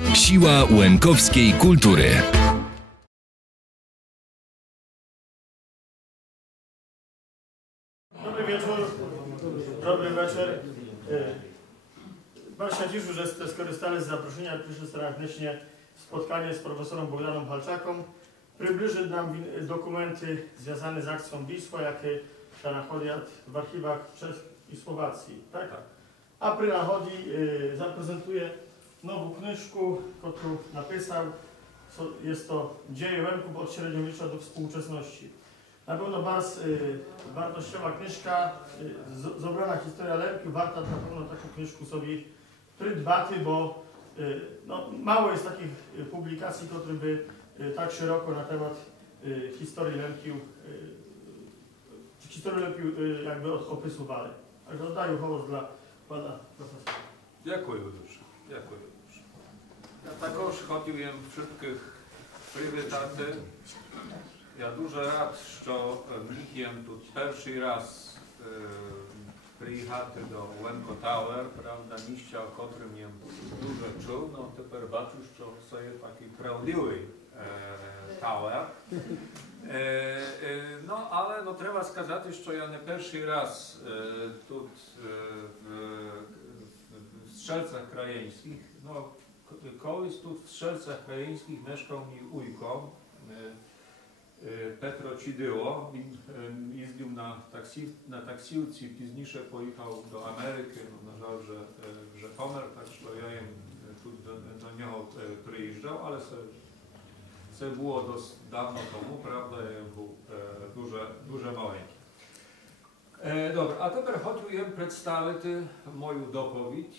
Siła łemkowskiej kultury. Dobry wieczór, dobry wieczór. Bardzo się cieszę, że skorzystali z zaproszenia. Przyszły serdecznie spotkanie z profesorem Bogdanem Halczaką. Przybliży nam dokumenty związane z akcją Wisła, jakie się nachodzą w archiwach Czech i Słowacji. Tak? A przy nachodzi zaprezentuje nową książkę, którą napisał. Jest to Dzieje Łemków od średniowiecza do współczesności. Na pewno bardzo wartościowa książka, zebrana historia Łemków, warta na pewno taką książkę sobie przydbać, bo no, mało jest takich publikacji, które by tak szeroko na temat historii Łemków, jakby opisywali. Także oddaję głos dla pana profesora. Дякую дуже. Дякую дуже. Я також хотів wszystkich привітати. Я дуже рад, що міг тут перший раз приїхати до Ленко Тауер, правда, місця, о котрим я дуже чув, але тепер бачу, що це є такий правдивий Тауер. No, ale no, trzeba сказати, що я не перший раз тут w Strzelcach Krajeńskich. No, колись тут в Strzelcach Krajeńskich mieszkał mi ujko Petro Cidylło. Він їздив на таксівці, пізніше поїхав до Америки. No, na żal, że помер, так що я тут до нього приїжджав, але це було досить давно тому, правда, я був дуже маленький. Добре, а тепер хотів представити мою доповідь.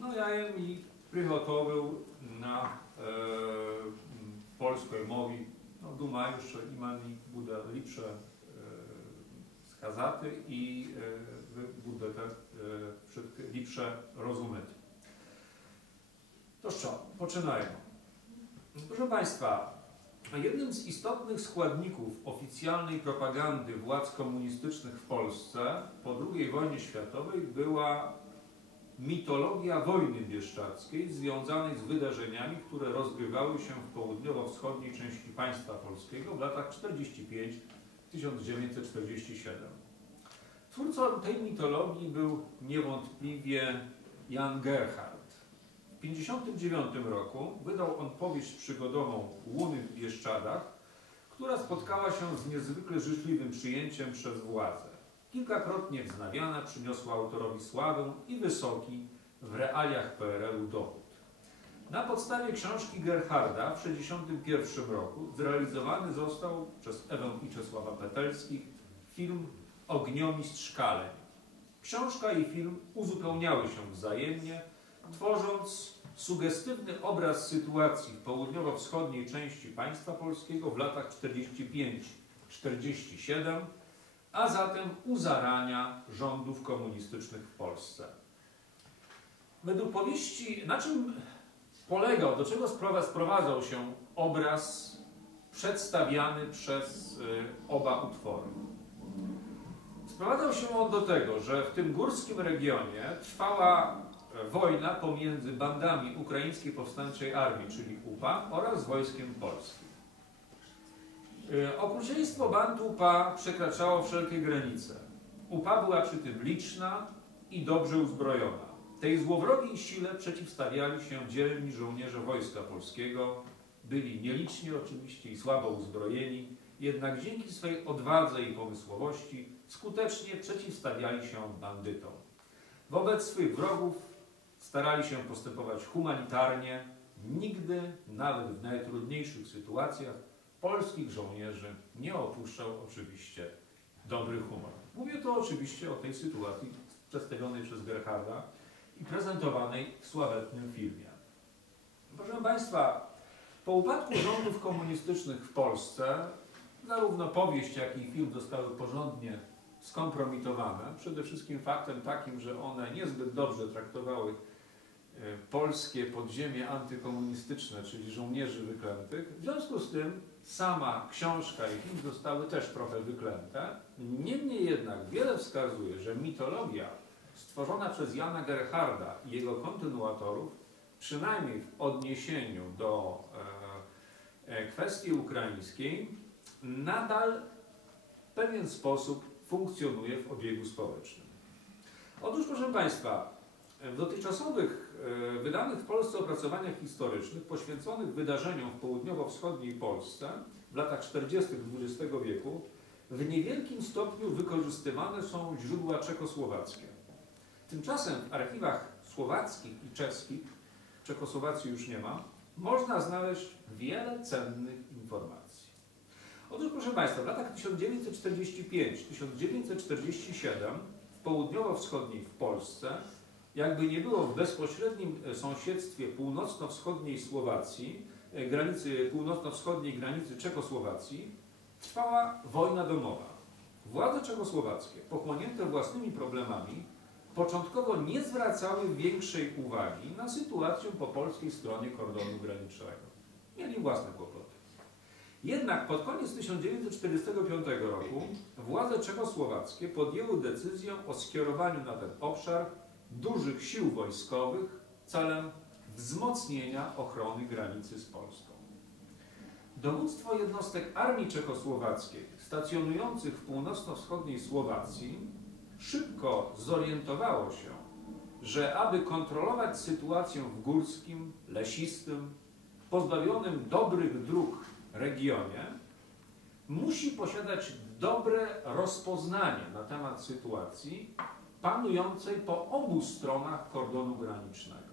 Ну, я її приготовив на польській мові. Ну, думаю, що і мені буде ліпше сказати, і ви будете ліпше розуміти. To що, починаємо. Proszę Państwa, jednym z istotnych składników oficjalnej propagandy władz komunistycznych w Polsce po II wojnie światowej była mitologia wojny bieszczadzkiej związanej z wydarzeniami, które rozgrywały się w południowo-wschodniej części państwa polskiego w latach 1945-1947. Twórcą tej mitologii był niewątpliwie Jan Gerhard. W 1959 roku wydał on powieść przygodową Łuny w Bieszczadach, która spotkała się z niezwykle życzliwym przyjęciem przez władze. Kilkakrotnie wznawiana przyniosła autorowi sławę i wysoki w realiach PRL-u dochód. Na podstawie książki Gerharda w 1961 roku zrealizowany został przez Ewę i Czesława Petelskich film Ogniomistrz szkaleń. Książka i film uzupełniały się wzajemnie, tworząc sugestywny obraz sytuacji w południowo-wschodniej części państwa polskiego w latach 45-47, a zatem u zarania rządów komunistycznych w Polsce. Według powieści, na czym polegał, do czego sprowadzał się obraz przedstawiany przez oba utwory? Sprowadzał się on do tego, że w tym górskim regionie trwała wojna pomiędzy bandami Ukraińskiej Powstańczej Armii, czyli UPA, oraz wojskiem polskim. Okrucieństwo band UPA przekraczało wszelkie granice. UPA była przy tym liczna i dobrze uzbrojona. Tej złowrogiej sile przeciwstawiali się dzielni żołnierze Wojska Polskiego. Byli nieliczni oczywiście i słabo uzbrojeni, jednak dzięki swej odwadze i pomysłowości skutecznie przeciwstawiali się bandytom. Wobec swych wrogów starali się postępować humanitarnie. Nigdy, nawet w najtrudniejszych sytuacjach, polskich żołnierzy nie opuszczał oczywiście dobry humor. Mówię to oczywiście o tej sytuacji przedstawionej przez Gerharda i prezentowanej w sławetnym filmie. Proszę Państwa, po upadku rządów komunistycznych w Polsce zarówno powieść, jak i film zostały porządnie skompromitowane. Przede wszystkim faktem takim, że one niezbyt dobrze traktowały polskie podziemie antykomunistyczne, czyli żołnierzy wyklętych. W związku z tym sama książka i film zostały też trochę wyklęte. Niemniej jednak wiele wskazuje, że mitologia stworzona przez Jana Gerharda i jego kontynuatorów przynajmniej w odniesieniu do kwestii ukraińskiej, nadal w pewien sposób funkcjonuje w obiegu społecznym. Otóż, proszę Państwa, w dotychczasowych wydanych w Polsce opracowaniach historycznych poświęconych wydarzeniom w południowo-wschodniej Polsce w latach 40. XX wieku w niewielkim stopniu wykorzystywane są źródła czechosłowackie. Tymczasem w archiwach słowackich i czeskich, Czechosłowacji już nie ma, można znaleźć wiele cennych informacji. Otóż, proszę Państwa, w latach 1945-1947 w południowo-wschodniej w Polsce, jakby nie było w bezpośrednim sąsiedztwie północno-wschodniej Słowacji, północno-wschodniej granicy Czechosłowacji, trwała wojna domowa. Władze czechosłowackie, pochłonięte własnymi problemami, początkowo nie zwracały większej uwagi na sytuację po polskiej stronie kordonu granicznego. Mieli własne kłopoty. Jednak pod koniec 1945 roku władze czechosłowackie podjęły decyzję o skierowaniu na ten obszar dużych sił wojskowych celem wzmocnienia ochrony granicy z Polską. Dowództwo jednostek armii czechosłowackiej stacjonujących w północno-wschodniej Słowacji szybko zorientowało się, że aby kontrolować sytuację w górskim, lesistym, pozbawionym dobrych dróg regionie, musi posiadać dobre rozpoznanie na temat sytuacji panującej po obu stronach kordonu granicznego.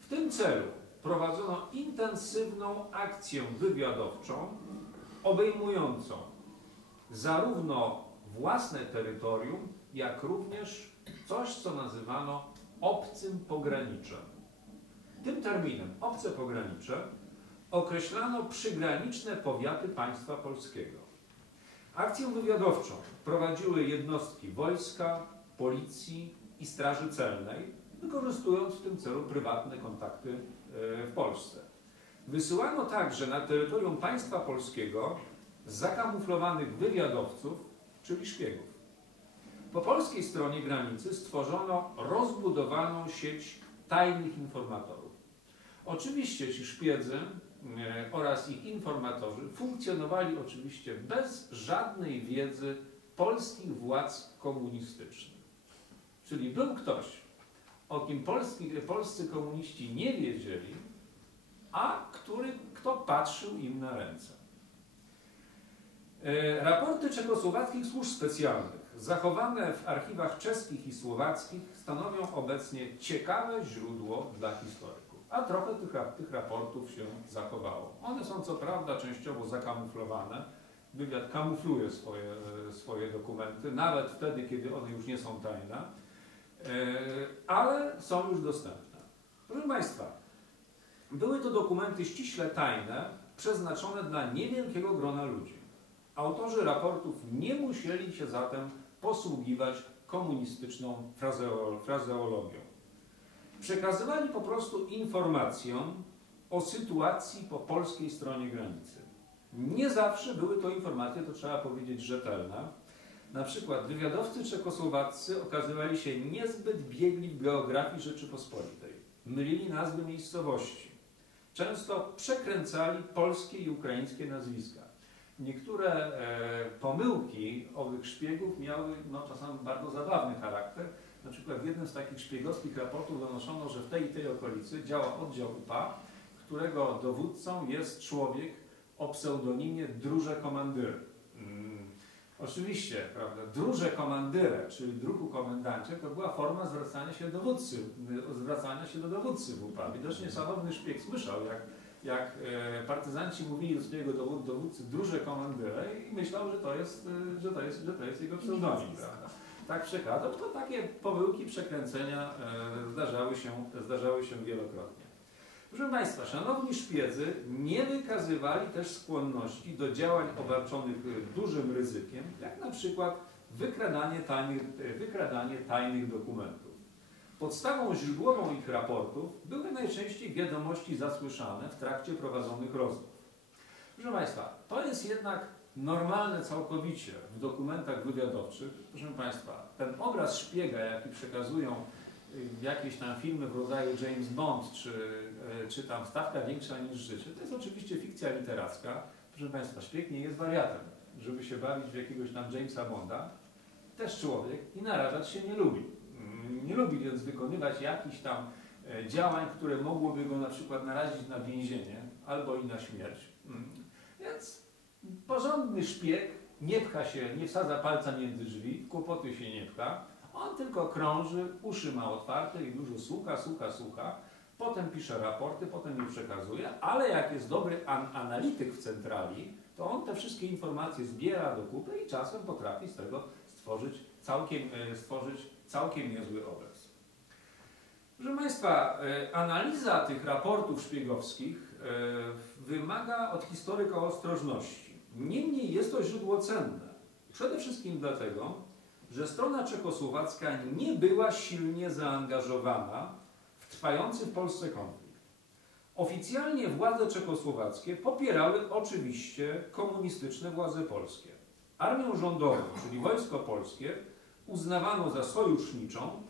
W tym celu prowadzono intensywną akcję wywiadowczą obejmującą zarówno własne terytorium, jak również coś, co nazywano obcym pograniczem. Tym terminem obce pogranicze określano przygraniczne powiaty państwa polskiego. Akcję wywiadowczą prowadziły jednostki wojska, policji i straży celnej, wykorzystując w tym celu prywatne kontakty w Polsce. Wysyłano także na terytorium państwa polskiego zakamuflowanych wywiadowców, czyli szpiegów. Po polskiej stronie granicy stworzono rozbudowaną sieć tajnych informatorów. Oczywiście ci szpiedzy oraz ich informatorzy funkcjonowali oczywiście bez żadnej wiedzy polskich władz komunistycznych. Czyli był ktoś, o kim polscy komuniści nie wiedzieli, a kto patrzył im na ręce. Raporty czechosłowackich służb specjalnych zachowane w archiwach czeskich i słowackich stanowią obecnie ciekawe źródło dla historyków. A trochę tych raportów się zachowało. One są co prawda częściowo zakamuflowane. Wywiad kamufluje swoje dokumenty, nawet wtedy, kiedy one już nie są tajne, ale są już dostępne. Proszę Państwa, były to dokumenty ściśle tajne, przeznaczone dla niewielkiego grona ludzi. Autorzy raportów nie musieli się zatem posługiwać komunistyczną frazeologią. Przekazywali po prostu informację o sytuacji po polskiej stronie granicy. Nie zawsze były to informacje, to trzeba powiedzieć, rzetelne. Na przykład wywiadowcy czechosłowaccy okazywali się niezbyt biegli w geografii Rzeczypospolitej. Mylili nazwy miejscowości. Często przekręcali polskie i ukraińskie nazwiska. Niektóre pomyłki owych szpiegów miały czasami bardzo zabawny charakter. Na przykład w jednym z takich szpiegowskich raportów donoszono, że w tej i tej okolicy działa oddział UPA, którego dowódcą jest człowiek o pseudonimie Druże Komandyry. Oczywiście, prawda, Druże Komandyre, czyli druhu komendancie, to była forma zwracania się do dowódcy w UPA. Widocznie szanowny szpieg słyszał, jak partyzanci mówili do swojego dowódcy Druże Komandyre i myślał, że to jest jego pseudonim, prawda. Tak przekazał, to takie pomyłki, przekręcenia zdarzały się wielokrotnie. Proszę Państwa, szanowni szpiedzy nie wykazywali też skłonności do działań obarczonych dużym ryzykiem, jak na przykład wykradanie tajnych dokumentów. Podstawą źródłową ich raportów były najczęściej wiadomości zasłyszane w trakcie prowadzonych rozmów. Proszę Państwa, to jest jednak normalne całkowicie w dokumentach wywiadowczych. Proszę Państwa, ten obraz szpiega, jaki przekazują jakieś tam filmy w rodzaju James Bond, czy tam Stawka większa niż życie, to jest oczywiście fikcja literacka. Proszę Państwa, szpieg nie jest wariatem, żeby się bawić w jakiegoś tam Jamesa Bonda. Też człowiek i narażać się nie lubi. Nie lubi więc wykonywać jakichś tam działań, które mogłyby go na przykład narazić na więzienie albo i na śmierć. Więc porządny szpieg nie pcha się, nie wsadza palca między drzwi, w kłopoty się nie pcha. On tylko krąży, uszy ma otwarte i dużo słucha, potem pisze raporty, potem je przekazuje, ale jak jest dobry analityk w centrali, to on te wszystkie informacje zbiera do kupy i czasem potrafi z tego stworzyć całkiem niezły obraz. Proszę Państwa, analiza tych raportów szpiegowskich wymaga od historyka ostrożności. Niemniej jest to źródło cenne. Przede wszystkim dlatego, że strona czechosłowacka nie była silnie zaangażowana w trwający w Polsce konflikt. Oficjalnie władze czechosłowackie popierały oczywiście komunistyczne władze polskie. Armię rządową, czyli Wojsko Polskie, uznawano za sojuszniczą,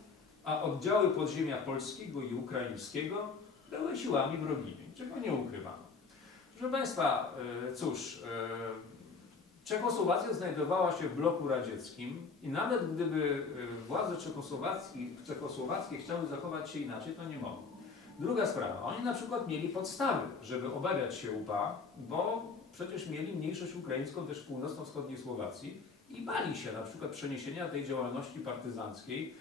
a oddziały podziemia polskiego i ukraińskiego były siłami wrogimi, czego nie ukrywano. Proszę Państwa, cóż, Czechosłowacja znajdowała się w bloku radzieckim i nawet gdyby władze czechosłowackie chciały zachować się inaczej, to nie mogły. Druga sprawa, oni na przykład mieli podstawy, żeby obawiać się UPA, bo przecież mieli mniejszość ukraińską też w północno-wschodniej Słowacji i bali się na przykład przeniesienia tej działalności partyzanckiej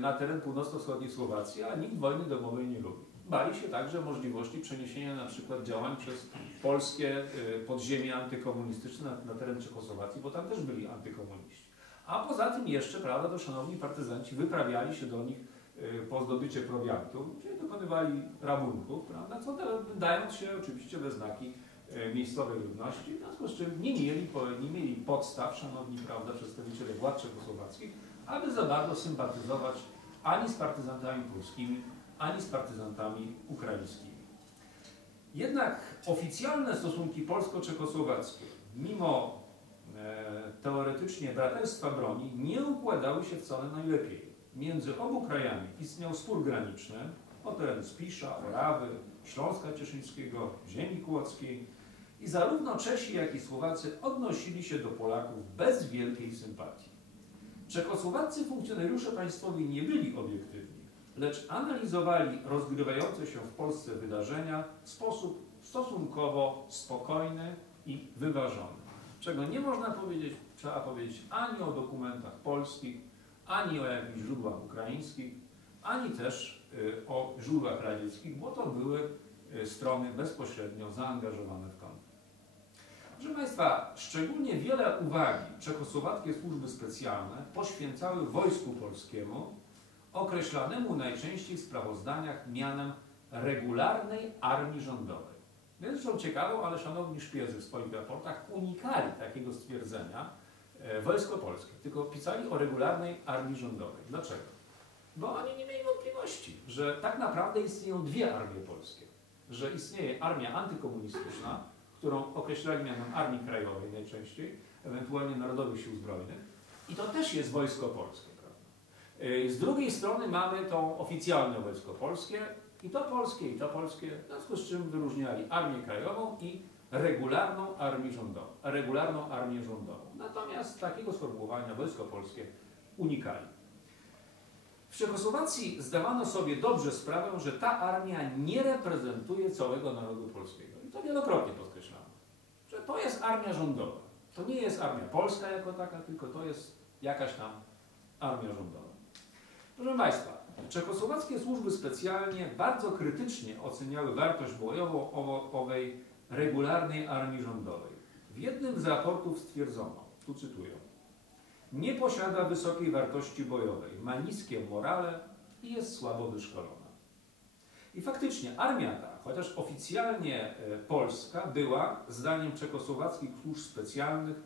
na teren północno-wschodniej Słowacji, a nikt wojny domowej nie lubi. Bali się także możliwości przeniesienia na przykład działań przez polskie podziemie antykomunistyczne na teren Czechosłowacji, bo tam też byli antykomuniści. A poza tym jeszcze, prawda, to szanowni partyzanci wyprawiali się do nich po zdobycie prowiantu, czyli dokonywali rabunków, prawda, co dając się oczywiście we znaki miejscowej ludności, w związku z czym nie mieli podstaw, szanowni, prawda, przedstawiciele władz czechosłowackich, aby za bardzo sympatyzować ani z partyzantami polskimi, ani z partyzantami ukraińskimi. Jednak oficjalne stosunki polsko-czechosłowackie, mimo teoretycznie braterstwa broni, nie układały się wcale najlepiej. Między obu krajami istniał spór graniczny o teren Spisza, Orawy, Śląska Cieszyńskiego, ziemi kłodzkiej i zarówno Czesi, jak i Słowacy odnosili się do Polaków bez wielkiej sympatii. Czechosłowaccy funkcjonariusze państwowi nie byli obiektywni, lecz analizowali rozgrywające się w Polsce wydarzenia w sposób stosunkowo spokojny i wyważony. Czego nie można powiedzieć, trzeba powiedzieć ani o dokumentach polskich, ani o jakichś źródłach ukraińskich, ani też o źródłach radzieckich, bo to były strony bezpośrednio zaangażowane w konflikt. Proszę Państwa, szczególnie wiele uwagi czechosłowackie służby specjalne poświęcały Wojsku Polskiemu, określanemu najczęściej w sprawozdaniach mianem regularnej armii rządowej. Zresztą ciekawą, ale szanowni szpiedzy w swoich raportach unikali takiego stwierdzenia Wojsko Polskie, tylko pisali o regularnej armii rządowej. Dlaczego? Bo oni nie mieli wątpliwości, że tak naprawdę istnieją dwie armie polskie. Że istnieje armia antykomunistyczna, którą określali mianem Armii Krajowej najczęściej, ewentualnie Narodowych Sił Zbrojnych, i to też jest Wojsko Polskie. Z drugiej strony mamy to oficjalne Wojsko Polskie, i to polskie, w związku z czym wyróżniali Armię Krajową i regularną armię rządową. Natomiast takiego sformułowania Wojsko Polskie unikali. W Czechosłowacji zdawano sobie dobrze sprawę, że ta armia nie reprezentuje całego narodu polskiego. I to wielokrotnie podkreślano, że to jest armia rządowa. To nie jest armia polska jako taka, tylko to jest jakaś tam armia rządowa. Proszę Państwa, czechosłowackie służby specjalnie bardzo krytycznie oceniały wartość bojową owej regularnej armii rządowej. W jednym z raportów stwierdzono, tu cytuję: nie posiada wysokiej wartości bojowej, ma niskie morale i jest słabo wyszkolona. I faktycznie armia ta, chociaż oficjalnie polska, była, zdaniem czechosłowackich służb specjalnych,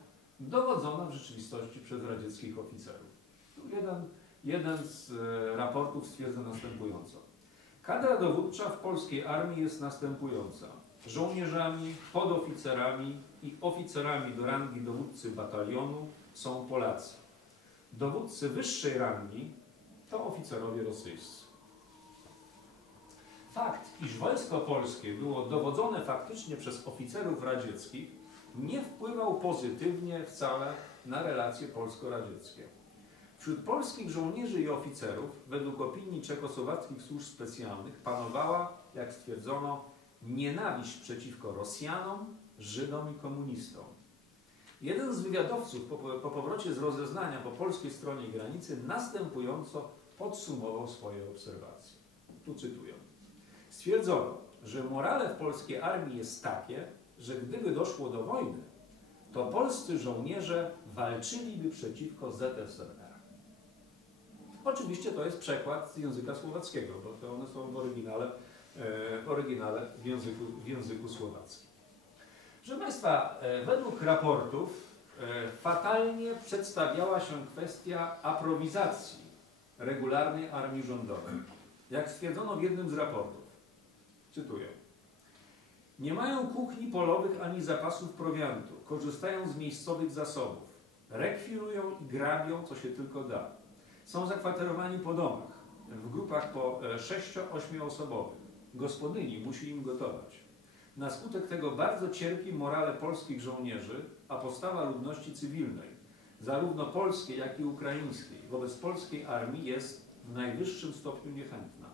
dowodzona w rzeczywistości przez radzieckich oficerów. Tu jeden z raportów stwierdza następująco. Kadra dowódcza w polskiej armii jest następująca. Żołnierzami, podoficerami i oficerami do rangi dowódcy batalionu są Polacy. Dowódcy wyższej rangi to oficerowie rosyjscy. Fakt, iż wojsko polskie było dowodzone faktycznie przez oficerów radzieckich, nie wpływał pozytywnie wcale na relacje polsko-radzieckie. Wśród polskich żołnierzy i oficerów, według opinii czechosłowackich służb specjalnych, panowała, jak stwierdzono, nienawiść przeciwko Rosjanom, Żydom i komunistom. Jeden z wywiadowców po powrocie z rozeznania po polskiej stronie granicy następująco podsumował swoje obserwacje. Tu cytuję. Stwierdzono, że morale w polskiej armii jest takie, że gdyby doszło do wojny, to polscy żołnierze walczyliby przeciwko ZSRR. Oczywiście to jest przekład z języka słowackiego, bo to one są w oryginale w języku słowackim. Proszę Państwa, według raportów fatalnie przedstawiała się kwestia aprowizacji regularnej armii rządowej. Jak stwierdzono w jednym z raportów, cytuję: nie mają kuchni polowych ani zapasów prowiantu, korzystają z miejscowych zasobów, rekwirują i grabią, co się tylko da. Są zakwaterowani po domach, w grupach po 6-8 osobowych. Gospodyni musi im gotować. Na skutek tego bardzo cierpi morale polskich żołnierzy, a postawa ludności cywilnej, zarówno polskiej, jak i ukraińskiej, wobec polskiej armii jest w najwyższym stopniu niechętna.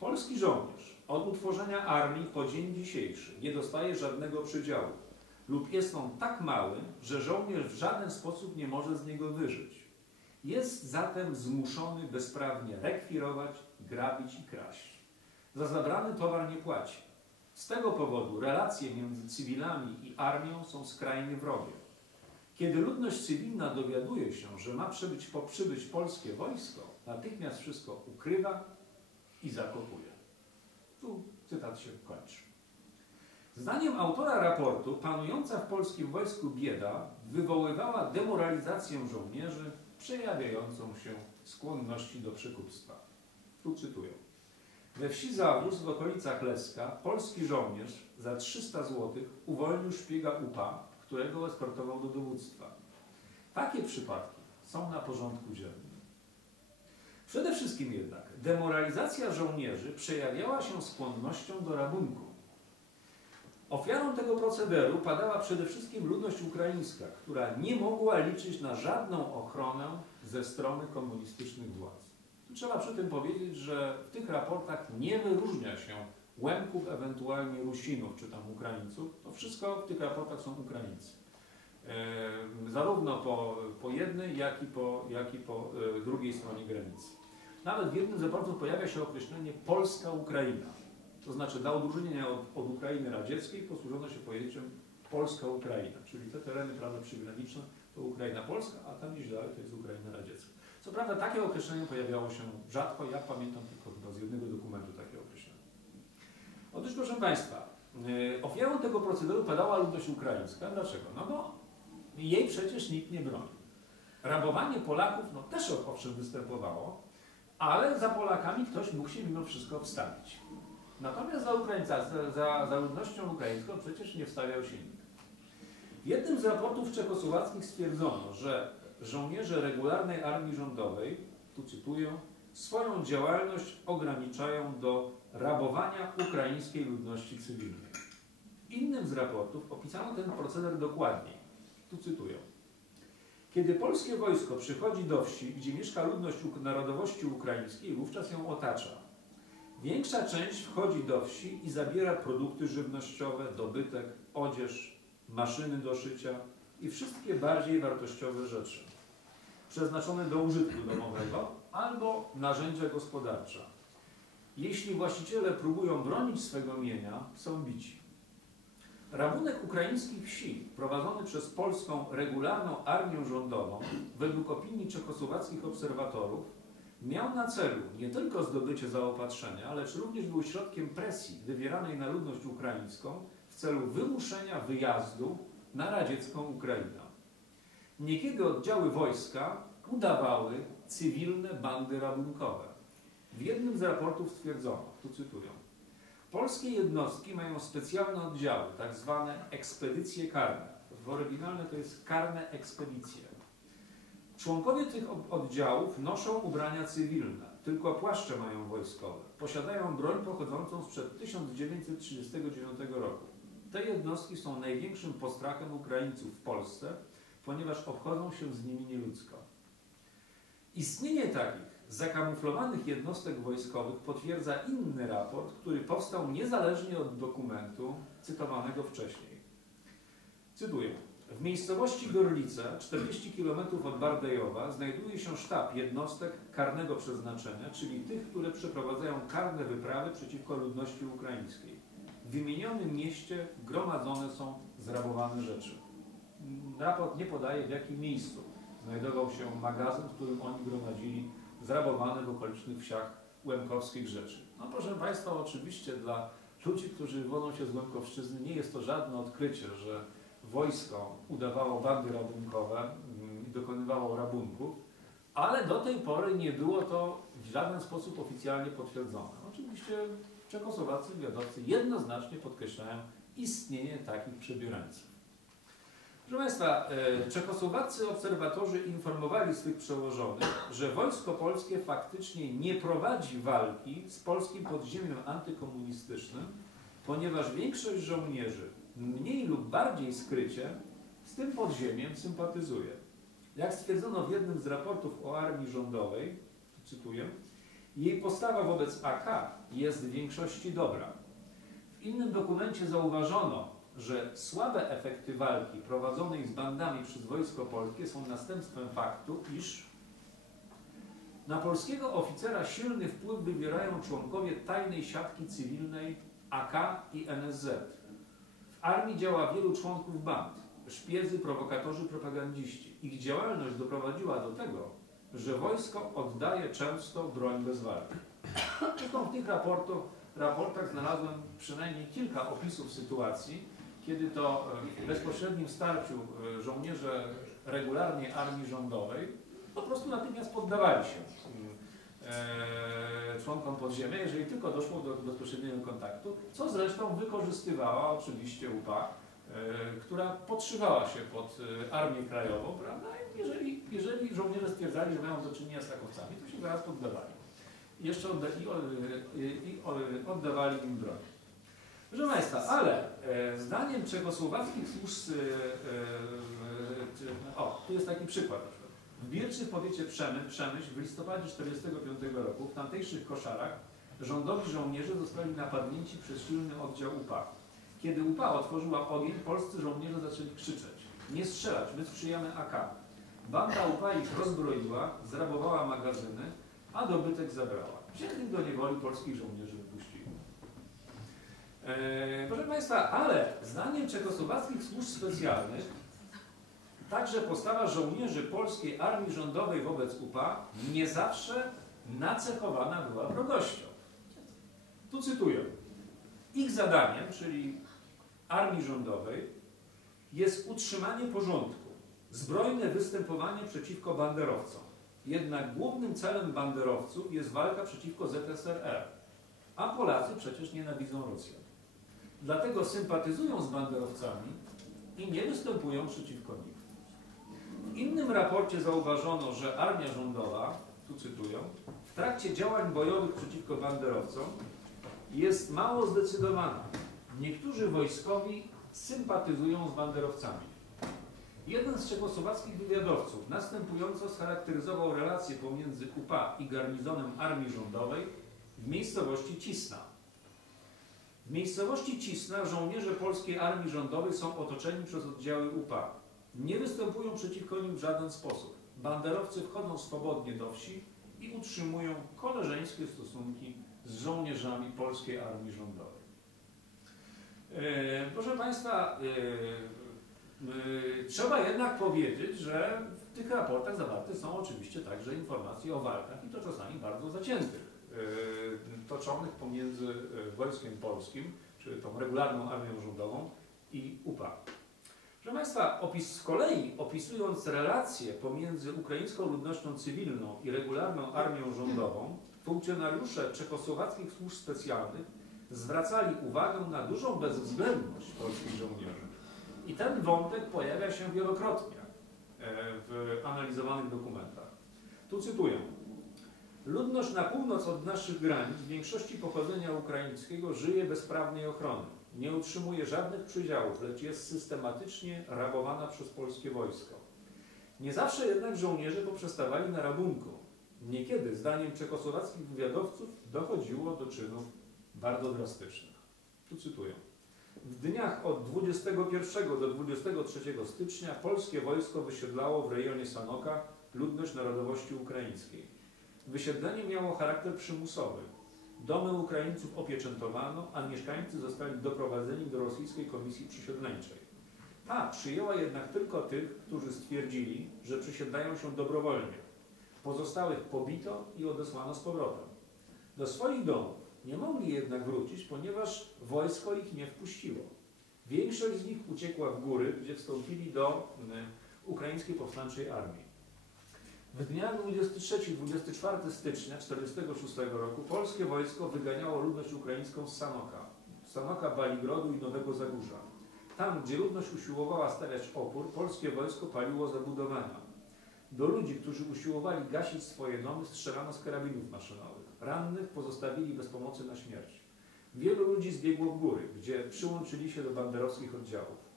Polski żołnierz od utworzenia armii po dzień dzisiejszy nie dostaje żadnego przydziału lub jest on tak mały, że żołnierz w żaden sposób nie może z niego wyżyć. Jest zatem zmuszony bezprawnie rekwirować, grabić i kraść. Za zabrany towar nie płaci. Z tego powodu relacje między cywilami i armią są skrajnie wrogie. Kiedy ludność cywilna dowiaduje się, że ma przybyć polskie wojsko, natychmiast wszystko ukrywa i zakopuje. Tu cytat się kończy. Zdaniem autora raportu panująca w polskim wojsku bieda wywoływała demoralizację żołnierzy przejawiającą się skłonności do przekupstwa. Tu cytuję. We wsi Zawóz w okolicach Leska polski żołnierz za 300 zł uwolnił szpiega UPA, którego eskortował do dowództwa. Takie przypadki są na porządku dziennym. Przede wszystkim jednak demoralizacja żołnierzy przejawiała się skłonnością do rabunku. Ofiarą tego procederu padała przede wszystkim ludność ukraińska, która nie mogła liczyć na żadną ochronę ze strony komunistycznych władz. Tu trzeba przy tym powiedzieć, że w tych raportach nie wyróżnia się Łemków, ewentualnie Rusinów, czy tam Ukraińców. To wszystko w tych raportach są Ukraińcy. Zarówno po jednej, jak i po drugiej stronie granicy. Nawet w jednym z raportów pojawia się określenie Polska Ukraina. To znaczy dla odróżnienia od Ukrainy radzieckiej posłużono się pojęciem Polska Ukraina, czyli te tereny prawie przygraniczne to Ukraina Polska, a tam gdzieś dalej to jest Ukraina radziecka. Co prawda takie określenie pojawiało się rzadko, ja pamiętam tylko chyba z jednego dokumentu takie określenie. Otóż proszę Państwa, ofiarą tego procederu padała ludność ukraińska. Dlaczego? No bo jej przecież nikt nie broni. Rabowanie Polaków no też owszem występowało, ale za Polakami ktoś mógł się mimo wszystko wstawić. Natomiast za ludnością ukraińską przecież nie wstawiał się nikt. W jednym z raportów czechosłowackich stwierdzono, że żołnierze regularnej armii rządowej, tu cytuję, swoją działalność ograniczają do rabowania ukraińskiej ludności cywilnej. W innym z raportów opisano ten proceder dokładniej. Tu cytuję. Kiedy polskie wojsko przychodzi do wsi, gdzie mieszka ludność narodowości ukraińskiej, wówczas ją otacza. Większa część wchodzi do wsi i zabiera produkty żywnościowe, dobytek, odzież, maszyny do szycia i wszystkie bardziej wartościowe rzeczy, przeznaczone do użytku domowego albo narzędzia gospodarcze. Jeśli właściciele próbują bronić swego mienia, są bici. Rabunek ukraińskich wsi, prowadzony przez polską regularną armię rządową, według opinii czechosłowackich obserwatorów, miał na celu nie tylko zdobycie zaopatrzenia, lecz również był środkiem presji wywieranej na ludność ukraińską w celu wymuszenia wyjazdu na radziecką Ukrainę. Niekiedy oddziały wojska udawały cywilne bandy rabunkowe. W jednym z raportów stwierdzono, tu cytuję, polskie jednostki mają specjalne oddziały, tak zwane ekspedycje karne. W oryginalne to jest karne ekspedycje. Członkowie tych oddziałów noszą ubrania cywilne, tylko płaszcze mają wojskowe. Posiadają broń pochodzącą sprzed 1939 roku. Te jednostki są największym postrachem Ukraińców w Polsce, ponieważ obchodzą się z nimi nieludzko. Istnienie takich zakamuflowanych jednostek wojskowych potwierdza inny raport, który powstał niezależnie od dokumentu cytowanego wcześniej. Cytuję. W miejscowości Gorlice, 40 km od Bardejowa, znajduje się sztab jednostek karnego przeznaczenia, czyli tych, które przeprowadzają karne wyprawy przeciwko ludności ukraińskiej. W wymienionym mieście gromadzone są zrabowane rzeczy. Raport nie podaje, w jakim miejscu znajdował się magazyn, w którym oni gromadzili zrabowane w okolicznych wsiach łemkowskich rzeczy. No proszę Państwa, oczywiście dla ludzi, którzy wodzą się z Łemkowszczyzny, nie jest to żadne odkrycie, że wojsko udawało bandy rabunkowe i dokonywało rabunków, ale do tej pory nie było to w żaden sposób oficjalnie potwierdzone. Oczywiście czechosłowaccy wywiadowcy jednoznacznie podkreślają istnienie takich przebierańców. Proszę Państwa, czechosłowaccy obserwatorzy informowali swych przełożonych, że wojsko polskie faktycznie nie prowadzi walki z polskim podziemiem antykomunistycznym, ponieważ większość żołnierzy mniej lub bardziej skrycie z tym podziemiem sympatyzuje. Jak stwierdzono w jednym z raportów o armii rządowej, cytuję, jej postawa wobec AK jest w większości dobra. W innym dokumencie zauważono, że słabe efekty walki prowadzonej z bandami przez wojsko polskie są następstwem faktu, iż na polskiego oficera silny wpływ wywierają członkowie tajnej siatki cywilnej AK i NSZ. W armii działa wielu członków band, szpiedzy, prowokatorzy, propagandziści. Ich działalność doprowadziła do tego, że wojsko oddaje często broń bez walki. Zresztą w tych raportach znalazłem przynajmniej kilka opisów sytuacji, kiedy to w bezpośrednim starciu żołnierze regularnej armii rządowej po prostu natychmiast poddawali się członkom podziemia, jeżeli tylko doszło do bezpośredniego kontaktu, co zresztą wykorzystywała oczywiście UPA, która podszywała się pod Armię Krajową, prawda? Jeżeli żołnierze stwierdzali, że mają do czynienia z takowcami, to się zaraz poddawali. I jeszcze oddawali im broń. Proszę Państwa, ale zdaniem czechosłowackich służb, tu jest taki przykład. W Bielczy w powiecie Przemyśl w listopadzie 1945 roku w tamtejszych koszarach rządowi żołnierze zostali napadnięci przez silny oddział UPA. Kiedy UPA otworzyła ogień, polscy żołnierze zaczęli krzyczeć: nie strzelać, my sprzyjamy AK. Banda UPA ich rozbroiła, zrabowała magazyny, a dobytek zabrała. Wzięli do niewoli polskich żołnierzy wypuścili. Proszę Państwa, ale zdaniem czechosłowackich służb specjalnych także postawa żołnierzy polskiej armii rządowej wobec UPA nie zawsze nacechowana była wrogością. Tu cytuję. Ich zadaniem, czyli armii rządowej, jest utrzymanie porządku, zbrojne występowanie przeciwko banderowcom. Jednak głównym celem banderowców jest walka przeciwko ZSRR, a Polacy przecież nienawidzą Rosjan. Dlatego sympatyzują z banderowcami i nie występują przeciwko nim. W innym raporcie zauważono, że armia rządowa, tu cytuję, w trakcie działań bojowych przeciwko banderowcom jest mało zdecydowana. Niektórzy wojskowi sympatyzują z banderowcami. Jeden z czechosłowackich wywiadowców następująco scharakteryzował relacje pomiędzy UPA i garnizonem armii rządowej w miejscowości Cisna. W miejscowości Cisna żołnierze polskiej armii rządowej są otoczeni przez oddziały UPA. Nie występują przeciwko nim w żaden sposób. Banderowcy wchodzą swobodnie do wsi i utrzymują koleżeńskie stosunki z żołnierzami polskiej armii rządowej. Proszę Państwa, trzeba jednak powiedzieć, że w tych raportach zawarte są oczywiście także informacje o walkach i to czasami bardzo zaciętych, toczonych pomiędzy wojskiem polskim, czy tą regularną armią rządową i UPA. Proszę Państwa, z kolei opisując relacje pomiędzy ukraińską ludnością cywilną i regularną armią rządową, funkcjonariusze czechosłowackich służb specjalnych zwracali uwagę na dużą bezwzględność polskich żołnierzy. I ten wątek pojawia się wielokrotnie w analizowanych dokumentach. Tu cytuję. Ludność na północ od naszych granic, w większości pochodzenia ukraińskiego, żyje bez prawnej ochrony. Nie utrzymuje żadnych przydziałów, lecz jest systematycznie rabowana przez polskie wojsko. Nie zawsze jednak żołnierze poprzestawali na rabunku. Niekiedy, zdaniem czechosłowackich wywiadowców, dochodziło do czynów bardzo drastycznych. Tu cytuję. W dniach od 21 do 23 stycznia polskie wojsko wysiedlało w rejonie Sanoka ludność narodowości ukraińskiej. Wysiedlenie miało charakter przymusowy. Domy Ukraińców opieczętowano, a mieszkańcy zostali doprowadzeni do rosyjskiej komisji przysiedleńczej. Ta przyjęła jednak tylko tych, którzy stwierdzili, że przysiedlają się dobrowolnie. Pozostałych pobito i odesłano z powrotem. Do swoich domów nie mogli jednak wrócić, ponieważ wojsko ich nie wpuściło. Większość z nich uciekła w góry, gdzie wstąpili do Ukraińskiej Powstańczej Armii. W dniach 23-24 stycznia 1946 roku polskie wojsko wyganiało ludność ukraińską z Sanoka, Baligrodu i Nowego Zagórza. Tam, gdzie ludność usiłowała stawiać opór, polskie wojsko paliło zabudowania. Do ludzi, którzy usiłowali gasić swoje domy, strzelano z karabinów maszynowych. Rannych pozostawili bez pomocy na śmierć. Wielu ludzi zbiegło w góry, gdzie przyłączyli się do banderowskich oddziałów.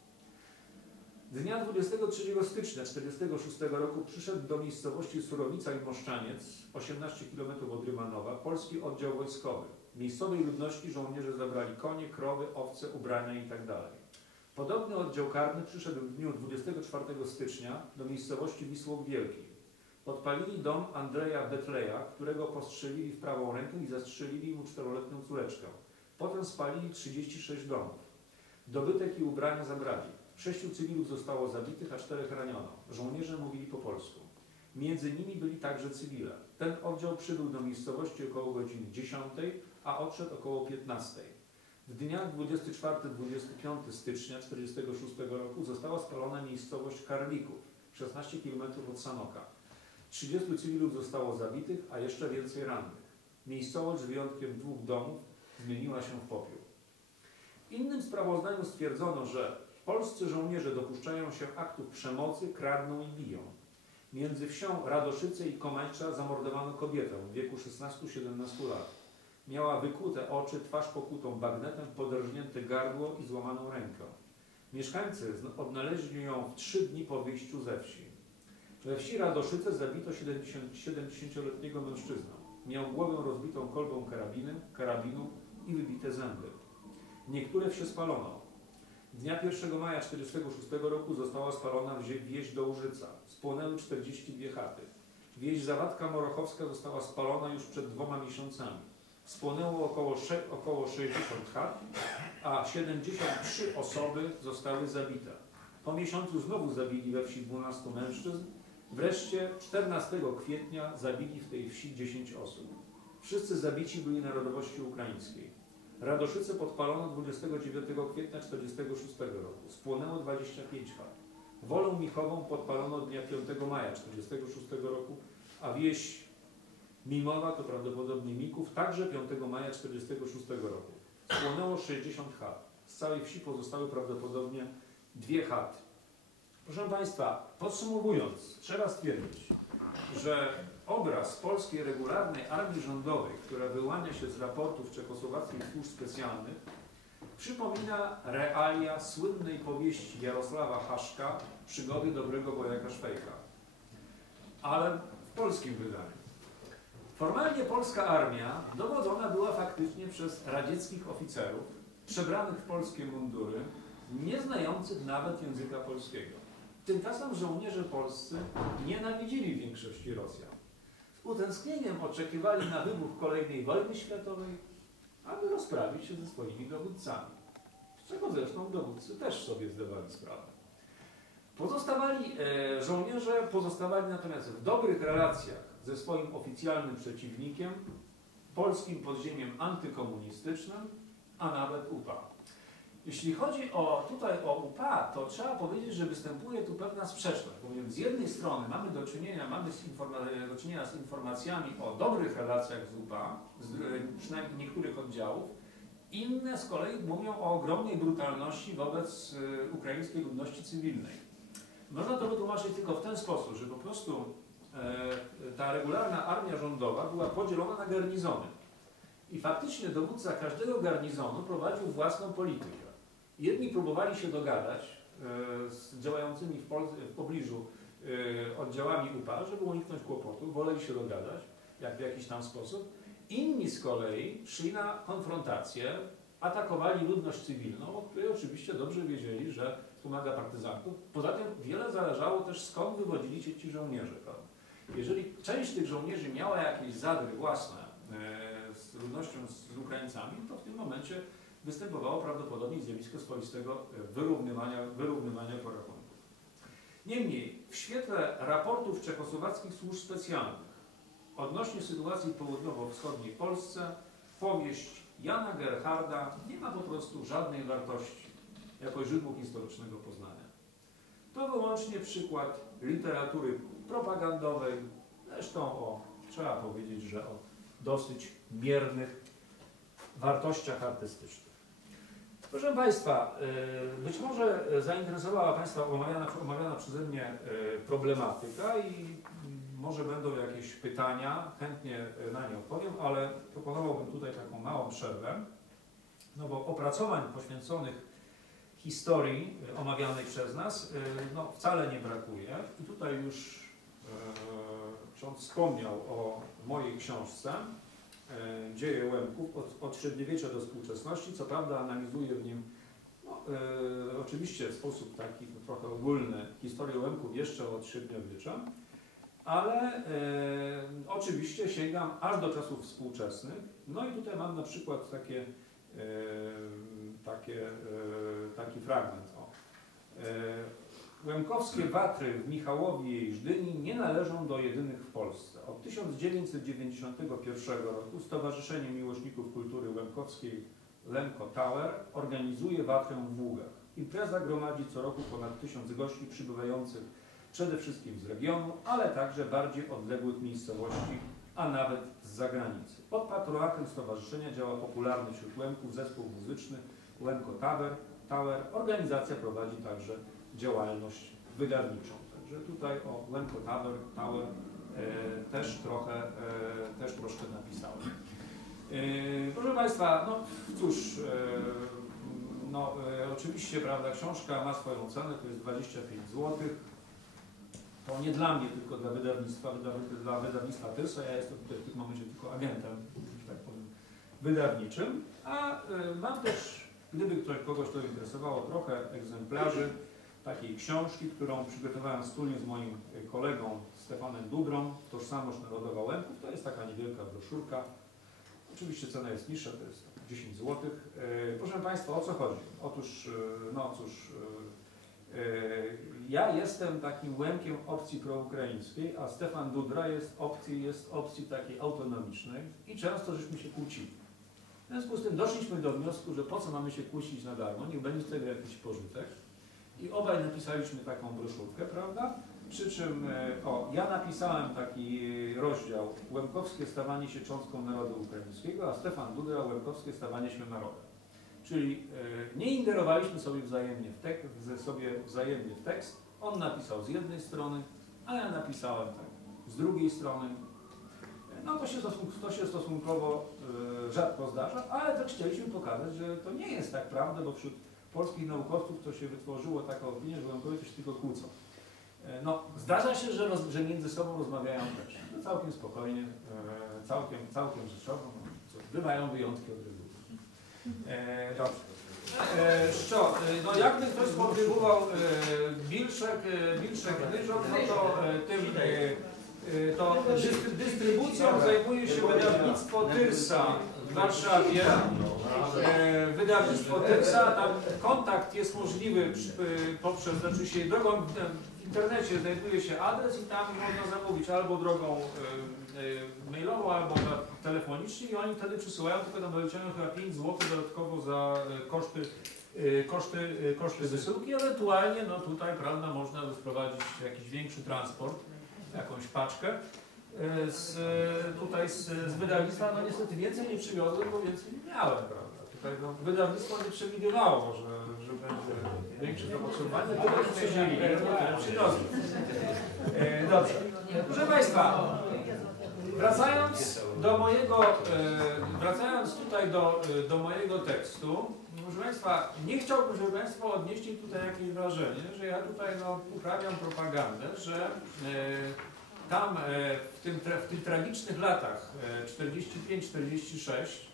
Dnia 23 stycznia 1946 roku przyszedł do miejscowości Surowica i Moszczaniec, 18 km od Rymanowa, polski oddział wojskowy. Miejscowej ludności żołnierze zabrali konie, krowy, owce, ubrania itd. Podobny oddział karny przyszedł w dniu 24 stycznia do miejscowości Wisłok Wielki. Podpalili dom Andrzeja Betleja, którego postrzelili w prawą rękę i zastrzelili mu 4-letnią córeczkę. Potem spalili 36 domów. Dobytek i ubrania zabrali. 6 cywilów zostało zabitych, a 4 raniono. Żołnierze mówili po polsku. Między nimi byli także cywile. Ten oddział przybył do miejscowości około godziny 10, a odszedł około 15. W dniach 24-25 stycznia 1946 roku została spalona miejscowość Karlików, 16 km od Sanoka. 30 cywilów zostało zabitych, a jeszcze więcej rannych. Miejscowość z wyjątkiem 2 domów zmieniła się w popiół. W innym sprawozdaniu stwierdzono, że polscy żołnierze dopuszczają się aktów przemocy, kradną i biją. Między wsią Radoszyce i Komańcza zamordowano kobietę w wieku 16-17 lat. Miała wykłute oczy, twarz pokutą bagnetem, poderżnięte gardło i złamaną rękę. Mieszkańcy odnaleźli ją w 3 dni po wyjściu ze wsi. We wsi Radoszyce zabito 70-letniego mężczyznę. Miał głowę rozbitą kolbą karabinu i wybite zęby. Niektóre wsie spalono. Dnia 1 maja 1946 roku została spalona wieś Dołużyca. Spłonęły 42 chaty. Wieś Zawadka Morochowska została spalona już przed 2 miesiącami. Spłonęło około 60 chat, a 73 osoby zostały zabite. Po miesiącu znowu zabili we wsi 12 mężczyzn. Wreszcie 14 kwietnia zabili w tej wsi 10 osób. Wszyscy zabici byli narodowości ukraińskiej. Radoszyce podpalono 29 kwietnia 1946 roku. Spłonęło 25 chat. Wolę Michową podpalono dnia 5 maja 1946 roku, a wieś Mimowa, to prawdopodobnie Mików, także 5 maja 1946 roku. Spłonęło 60 chat. Z całej wsi pozostały prawdopodobnie 2 chaty. Proszę Państwa, podsumowując, trzeba stwierdzić, że obraz polskiej regularnej armii rządowej, która wyłania się z raportów czechosłowackich służb specjalnych, przypomina realia słynnej powieści Jarosława Haszka Przygody dobrego wojaka Szwejka, ale w polskim wydaniu. Formalnie polska armia dowodzona była faktycznie przez radzieckich oficerów, przebranych w polskie mundury, nie znających nawet języka polskiego. Tymczasem żołnierze polscy nienawidzili większości Rosjan. Z utęsknieniem oczekiwali na wybuch kolejnej wojny światowej, aby rozprawić się ze swoimi dowódcami. Z czego zresztą dowódcy też sobie zdawali sprawę. Żołnierze pozostawali natomiast w dobrych relacjach ze swoim oficjalnym przeciwnikiem, polskim podziemiem antykomunistycznym, a nawet UPA. Jeśli chodzi tutaj o UPA, to trzeba powiedzieć, że występuje tu pewna sprzeczność, bowiem z jednej strony mamy do czynienia z informacjami o dobrych relacjach z UPA, przynajmniej niektórych oddziałów, inne z kolei mówią o ogromnej brutalności wobec ukraińskiej ludności cywilnej. Można to wytłumaczyć tylko w ten sposób, że po prostu ta regularna armia rządowa była podzielona na garnizony. I faktycznie dowódca każdego garnizonu prowadził własną politykę. Jedni próbowali się dogadać z działającymi w pobliżu oddziałami UPA, żeby uniknąć kłopotu, woleli się dogadać w jakiś tam sposób. Inni z kolei szli na konfrontację, atakowali ludność cywilną, o której oczywiście dobrze wiedzieli, że wspomaga partyzantów. Poza tym wiele zależało też, skąd wywodzili się ci żołnierze. Prawda? Jeżeli część tych żołnierzy miała jakieś zadry własne z ludnością, z Ukraińcami, to w tym momencie występowało prawdopodobnie zjawisko swoistego wyrównywania porachunków. Niemniej, w świetle raportów czechosłowackich służb specjalnych odnośnie sytuacji w południowo-wschodniej Polsce, powieść Jana Gerharda nie ma po prostu żadnej wartości jako źródło historycznego poznania. To wyłącznie przykład literatury propagandowej, zresztą trzeba powiedzieć, że o dosyć miernych wartościach artystycznych. Proszę Państwa, być może zainteresowała Państwa omawiana przeze mnie problematyka i może będą jakieś pytania, chętnie na nie odpowiem, ale proponowałbym tutaj taką małą przerwę, no bo opracowań poświęconych historii omawianej przez nas no, wcale nie brakuje. I tutaj już ksiądz wspomniał o mojej książce Dzieje Łemków od średniowiecza do współczesności. Co prawda analizuję w nim oczywiście w sposób taki trochę ogólny historię Łemków jeszcze od średniowiecza, ale oczywiście sięgam aż do czasów współczesnych. No i tutaj mam na przykład taki fragment. Łemkowskie watry w Michałowie i Żdyni nie należą do jedynych w Polsce. Od 1991 roku Stowarzyszenie Miłośników Kultury Łemkowskiej Lemko Tower organizuje watrę w Ługach. Impreza gromadzi co roku ponad 1000 gości przybywających przede wszystkim z regionu, ale także bardziej odległych miejscowości, a nawet z zagranicy. Pod patronatem stowarzyszenia działa popularny wśród Łemków zespół muzyczny Lemko Tower. Organizacja prowadzi także działalność wydawniczą. Także tutaj o Lemko Tower też troszkę napisałem. Proszę Państwa, no cóż, oczywiście, prawda, książka ma swoją cenę, to jest 25 zł. To nie dla mnie, tylko dla wydawnictwa Tyrsa. Ja jestem tutaj w tym momencie tylko agentem, że tak powiem, wydawniczym. A mam też, gdyby kogoś to interesowało, trochę egzemplarzy takiej książki, którą przygotowałem wspólnie z moim kolegą Stefanem Dudrą, Tożsamość Narodowa Łemków. To jest taka niewielka broszurka. Oczywiście cena jest niższa, to jest 10 zł. Proszę Państwa, o co chodzi? Otóż, no cóż, ja jestem takim Łemkiem opcji proukraińskiej, a Stefan Dudra jest opcji takiej autonomicznej i często żeśmy się kłócili. W związku z tym doszliśmy do wniosku, że po co mamy się kłócić na darmo, niech będzie z tego jakiś pożytek. I obaj napisaliśmy taką broszurkę, prawda? Przy czym, ja napisałem taki rozdział Łemkowskie stawanie się cząstką narodu ukraińskiego, a Stefan Dudra Łemkowskie stawanie się narodem. Czyli nie ingerowaliśmy sobie wzajemnie w tekst. On napisał z jednej strony, a ja napisałem z drugiej strony. No to się stosunkowo rzadko zdarza, ale też chcieliśmy pokazać, że to nie jest tak, prawda, bo wśród polskich naukowców to się wytworzyło taka opinia, że Łemkowie to się tylko kłócą. No, zdarza się, że między sobą rozmawiają też. No, całkiem spokojnie, całkiem rzeczowo. No, bywają wyjątki od reguły. Dobrze. No jakby ktoś podrywował Bilszek Dyżok, no to dystrybucją zajmuje się wydawnictwo Tyrsa w Warszawie. Wydawnictwo Tyrsa, tam kontakt jest możliwy poprzez, znaczy się drogą w internecie znajduje się adres i tam można zamówić albo drogą mailową, albo telefonicznie i oni wtedy przysyłają, tylko tam doliczają chyba 5 zł dodatkowo za koszty wysyłki. Ewentualnie no tutaj, prawda, można wprowadzić jakiś większy transport, jakąś paczkę z wydawnictwa. No niestety więcej nie przywiozłem, bo więcej nie miałem, prawda. tutaj no, wydawnictwo nie przewidywało, że będzie większe zapotrzebowanie, to przyjęli, przyniosły. Dobrze. Proszę Państwa, wracając tutaj do mojego tekstu, proszę Państwa, nie chciałbym, żeby Państwo odnieśli tutaj jakieś wrażenie, że ja tutaj no, uprawiam propagandę, że tam w tych tragicznych latach 45-46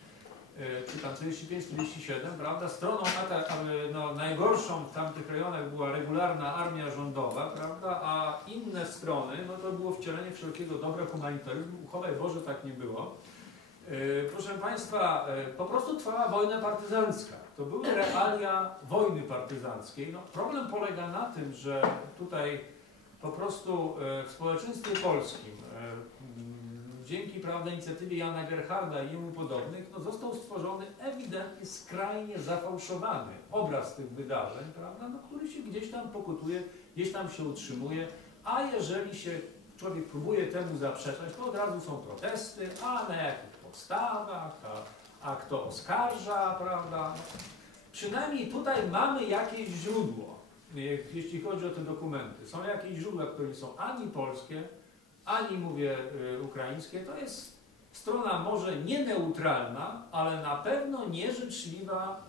czy tam 45-47, prawda, stroną no, najgorszą w tamtych rejonach była regularna armia rządowa, prawda, a inne strony, no to było wcielenie wszelkiego dobra, humanitaryzmu, uchwalaj Boże, tak nie było. Proszę Państwa, po prostu trwała wojna partyzancka. To były realia wojny partyzanckiej. No, problem polega na tym, że tutaj po prostu w społeczeństwie polskim dzięki, prawda, inicjatywie Jana Gerharda i jemu podobnych, no, został stworzony ewidentnie skrajnie zafałszowany obraz tych wydarzeń, prawda, no, który się gdzieś tam pokutuje, gdzieś tam się utrzymuje, a jeżeli się człowiek próbuje temu zaprzeczać, to od razu są protesty, a na jakich podstawach, a kto oskarża, prawda. Przynajmniej tutaj mamy jakieś źródło, jeśli chodzi o te dokumenty. Są jakieś źródła, które nie są ani polskie, ani mówię ukraińskie. To jest strona może nie neutralna, ale na pewno nieżyczliwa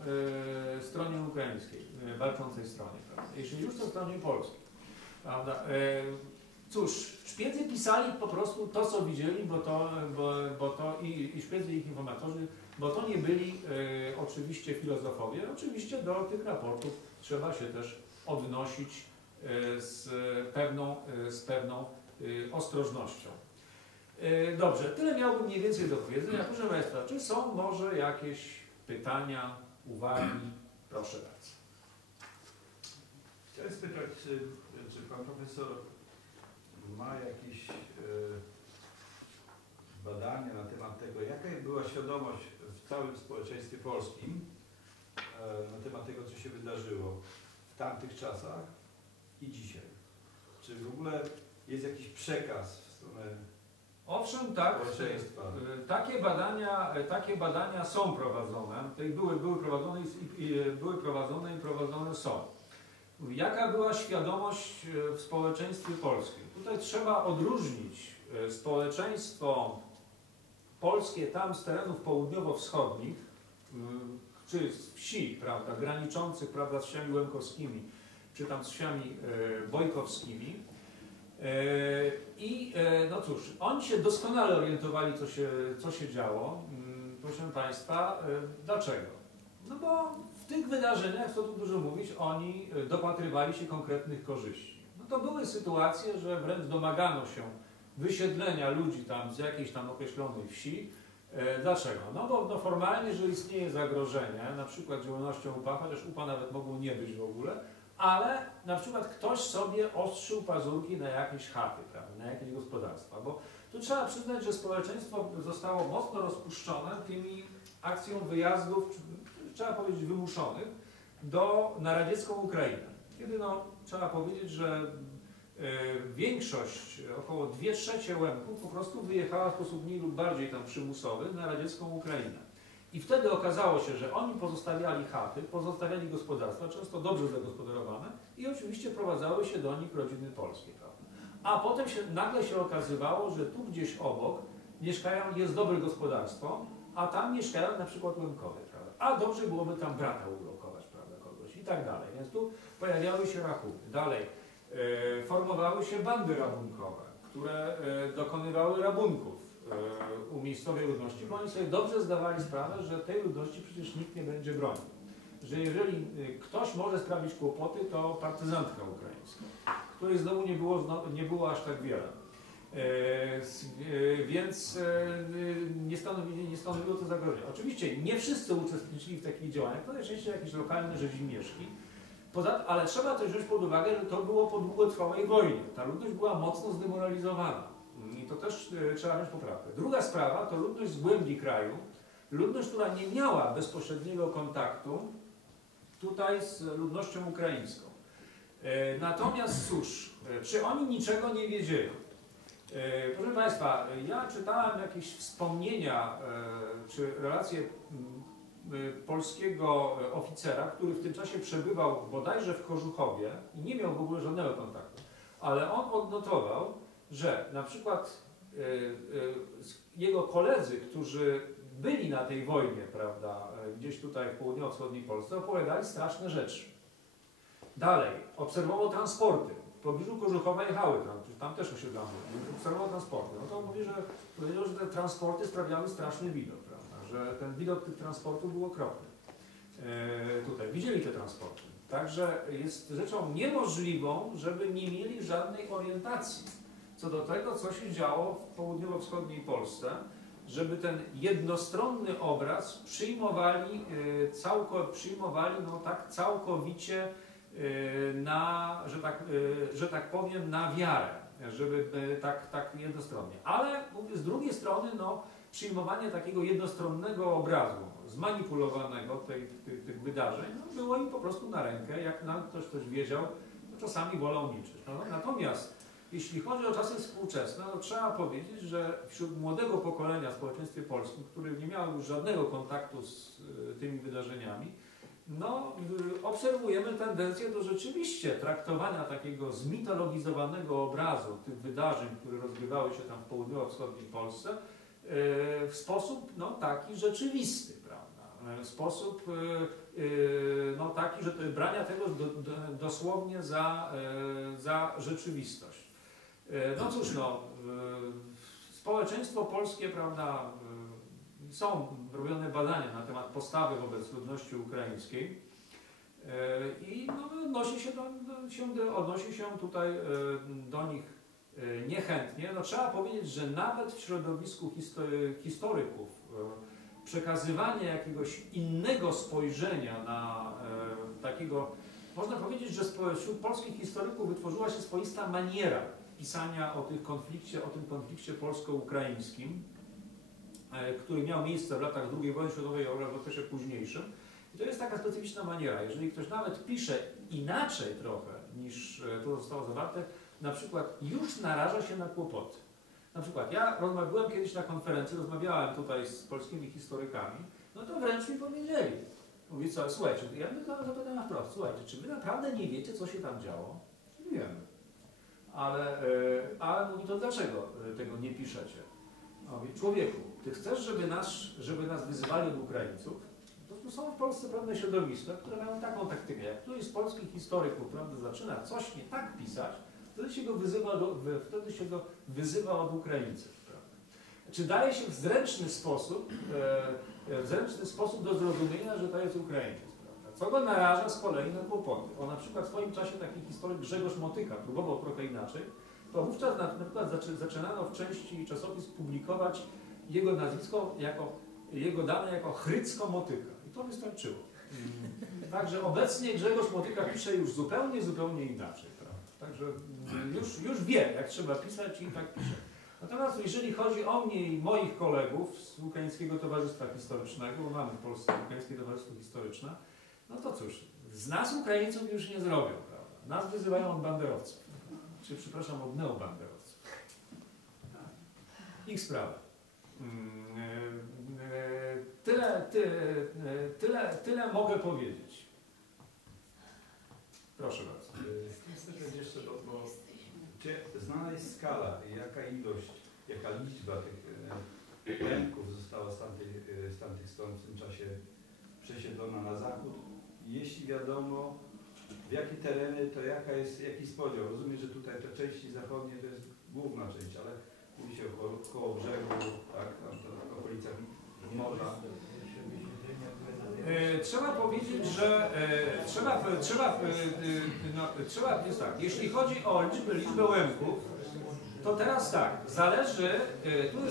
stronie ukraińskiej, walczącej stronie, prawda? Jeśli już to stronie polskiej, prawda? Cóż, szpiedzy pisali po prostu to, co widzieli, bo to i szpiedzy, i ich informatorzy, bo to nie byli oczywiście filozofowie. Oczywiście do tych raportów trzeba się też odnosić z pewną ostrożnością. Dobrze, tyle miałbym mniej więcej do powiedzenia. Proszę Państwa, czy są może jakieś pytania, uwagi? Proszę bardzo. Chciałem spytać, czy Pan Profesor ma jakieś badania na temat tego, jaka była świadomość w całym społeczeństwie polskim na temat tego, co się wydarzyło w tamtych czasach i dzisiaj? Czy w ogóle jest jakiś przekaz w stronę Owszem, tak. społeczeństwa? Takie badania są prowadzone. Były prowadzone i prowadzone są. Jaka była świadomość w społeczeństwie polskim? Tutaj trzeba odróżnić społeczeństwo polskie tam z terenów południowo-wschodnich, czy z wsi, prawda, graniczących, prawda, z wsiami łemkowskimi, czy tam z wsiami bojkowskimi. I no cóż, oni się doskonale orientowali, co się działo. Proszę Państwa, dlaczego? No bo w tych wydarzeniach, co tu dużo mówić, oni dopatrywali się konkretnych korzyści. No to były sytuacje, że wręcz domagano się wysiedlenia ludzi tam z jakiejś tam określonej wsi. Dlaczego? No bo no formalnie, że istnieje zagrożenie, na przykład działalnością UPA, chociaż UPA nawet mogło nie być w ogóle, ale na przykład ktoś sobie ostrzył pazurki na jakieś chaty, prawda, na jakieś gospodarstwa, bo tu trzeba przyznać, że społeczeństwo zostało mocno rozpuszczone tymi akcją wyjazdów, trzeba powiedzieć wymuszonych, na radziecką Ukrainę. Kiedy no, trzeba powiedzieć, że większość, około 2/3 Łemków po prostu wyjechała w sposób mniej lub bardziej tam przymusowy na radziecką Ukrainę. I wtedy okazało się, że oni pozostawiali chaty, pozostawiali gospodarstwa, często dobrze zagospodarowane i oczywiście prowadzały się do nich rodziny polskie, prawda? A potem nagle się okazywało, że tu gdzieś obok jest dobre gospodarstwo, a tam mieszkają na przykład Łemkowie, prawda? A dobrze byłoby tam brata ulokować, prawda, kogoś i tak dalej. Więc tu pojawiały się rachuby. Dalej formowały się bandy rabunkowe, które dokonywały rabunków u miejscowej ludności, bo oni sobie dobrze zdawali sprawę, że tej ludności przecież nikt nie będzie bronił. Że jeżeli ktoś może sprawić kłopoty, to partyzantka ukraińska, której znowu nie było aż tak wiele. Więc nie stanowiło to zagrożenia. Oczywiście nie wszyscy uczestniczyli w takich działaniach, to najczęściej jakieś lokalne rzezimieszki, ale trzeba też wziąć pod uwagę, że to było po długotrwałej wojnie. Ta ludność była mocno zdemoralizowana. I to też trzeba wziąć poprawkę. Druga sprawa to ludność z głębi kraju. Ludność, która nie miała bezpośredniego kontaktu tutaj z ludnością ukraińską. Natomiast cóż, czy oni niczego nie wiedzieli? Proszę Państwa, ja czytałem jakieś wspomnienia czy relacje polskiego oficera, który w tym czasie przebywał bodajże w Kożuchowie i nie miał w ogóle żadnego kontaktu, ale on odnotował, że na przykład jego koledzy, którzy byli na tej wojnie, prawda, gdzieś tutaj w południowo-wschodniej Polsce, opowiadali straszne rzeczy. Dalej, obserwował transporty. W pobliżu Kożuchowa jechały tam też osiedlano, obserwował transporty. No to mówi, że powiedział, że te transporty sprawiały straszny widok, prawda, że ten widok tych transportów był okropny. Tutaj widzieli te transporty. Także jest rzeczą niemożliwą, żeby nie mieli żadnej orientacji co do tego, co się działo w południowo-wschodniej Polsce, żeby ten jednostronny obraz przyjmowali, no tak całkowicie że tak powiem, na wiarę, żeby tak jednostronnie. Ale mówię, z drugiej strony, no, przyjmowanie takiego jednostronnego obrazu, zmanipulowanego tych wydarzeń, no, było im po prostu na rękę. Jak nam ktoś wiedział, to czasami wolał milczeć. No, natomiast jeśli chodzi o czasy współczesne, to trzeba powiedzieć, że wśród młodego pokolenia w społeczeństwie polskim, które nie miało już żadnego kontaktu z tymi wydarzeniami, no, obserwujemy tendencję do rzeczywiście traktowania takiego zmitologizowanego obrazu tych wydarzeń, które rozgrywały się tam w południowo-wschodniej Polsce, w sposób, no, taki rzeczywisty, prawda? W sposób no, taki, że brania tego dosłownie za rzeczywistość. No cóż, no, społeczeństwo polskie, prawda, są robione badania na temat postawy wobec ludności ukraińskiej i no, odnosi się tutaj do nich niechętnie. No, trzeba powiedzieć, że nawet w środowisku historyków przekazywanie jakiegoś innego spojrzenia na takiego, można powiedzieć, że wśród polskich historyków wytworzyła się swoista maniera pisania o tym konflikcie polsko-ukraińskim, który miał miejsce w latach II wojny światowej oraz w okresie późniejszym. I to jest taka specyficzna maniera. Jeżeli ktoś nawet pisze inaczej trochę niż to zostało zawarte, na przykład już naraża się na kłopoty. Na przykład ja byłem kiedyś na konferencji, rozmawiałem tutaj z polskimi historykami, no to wręcz mi powiedzieli. Mówi, co, słuchajcie, ja bym zapytałem wprost, słuchajcie, czy wy naprawdę nie wiecie, co się tam działo? Nie wiemy. Ale mówi, to dlaczego tego nie piszecie? Mówi, człowieku, ty chcesz, żeby nas wyzywali od Ukraińców? To są w Polsce pewne środowiska, które mają taką taktykę. Jak któryś z polskich historyków, prawda, zaczyna coś nie tak pisać, wtedy się go wyzywa od Ukraińców. Prawda? Czy daje się w zręczny sposób do zrozumienia, że to jest Ukraińcy? Prawda? Co go naraża z kolei na kłopoty. O, na przykład w swoim czasie taki historyk Grzegorz Motyka próbował trochę inaczej, to wówczas na przykład zaczynano w części czasopism publikować jego nazwisko, jego dane jako Chrycko Motyka. I to wystarczyło. Także obecnie Grzegorz Motyka pisze już zupełnie inaczej. Prawda? Także już wie, jak trzeba pisać i tak pisze. Natomiast jeżeli chodzi o mnie i moich kolegów z Ukraińskiego Towarzystwa Historycznego, bo mamy w Polsce Ukraińskie Towarzystwo Historyczne, no to cóż, z nas Ukraińców już nie zrobią, prawda? Nas wyzywają od banderowców. Czy przepraszam, od neobanderowców. Ich sprawa. Tyle mogę powiedzieć. Proszę bardzo. Chcę powiedzieć jeszcze, bo czy znana jest skala i jaka liczba tych ręków została z tamtych stron w tym czasie przesiedlona na zachód? Jeśli wiadomo, w jakie tereny, to jaki jest podział? Rozumiem, że tutaj te części zachodnie to jest główna część, ale mówi się koło brzegu, tak, w okolicach morza. Trzeba powiedzieć, że jest tak, jeśli chodzi o liczbę łemków, to teraz tak, zależy,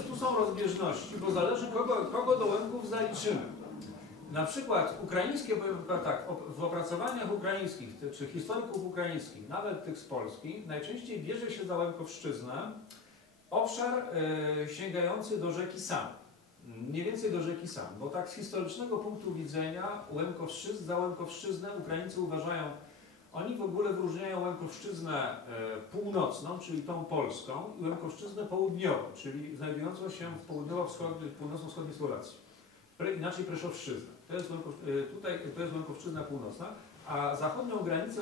tu są rozbieżności, bo zależy kogo do łemków zaliczymy. Na przykład ukraińskie, tak, w opracowaniach ukraińskich, czy historyków ukraińskich, nawet tych z Polski, najczęściej bierze się za Łemkowszczyznę obszar sięgający do rzeki San. Mniej więcej do rzeki San, bo tak z historycznego punktu widzenia za Łemkowszczyznę Ukraińcy uważają, oni w ogóle wyróżniają Łemkowszczyznę północną, czyli tą polską, i Łemkowszczyznę południową, czyli znajdującą się w północno-wschodniej Słowacji. inaczej Preszowszczyzna. Tutaj to jest Łękowszczyzna północna, a zachodnią granicę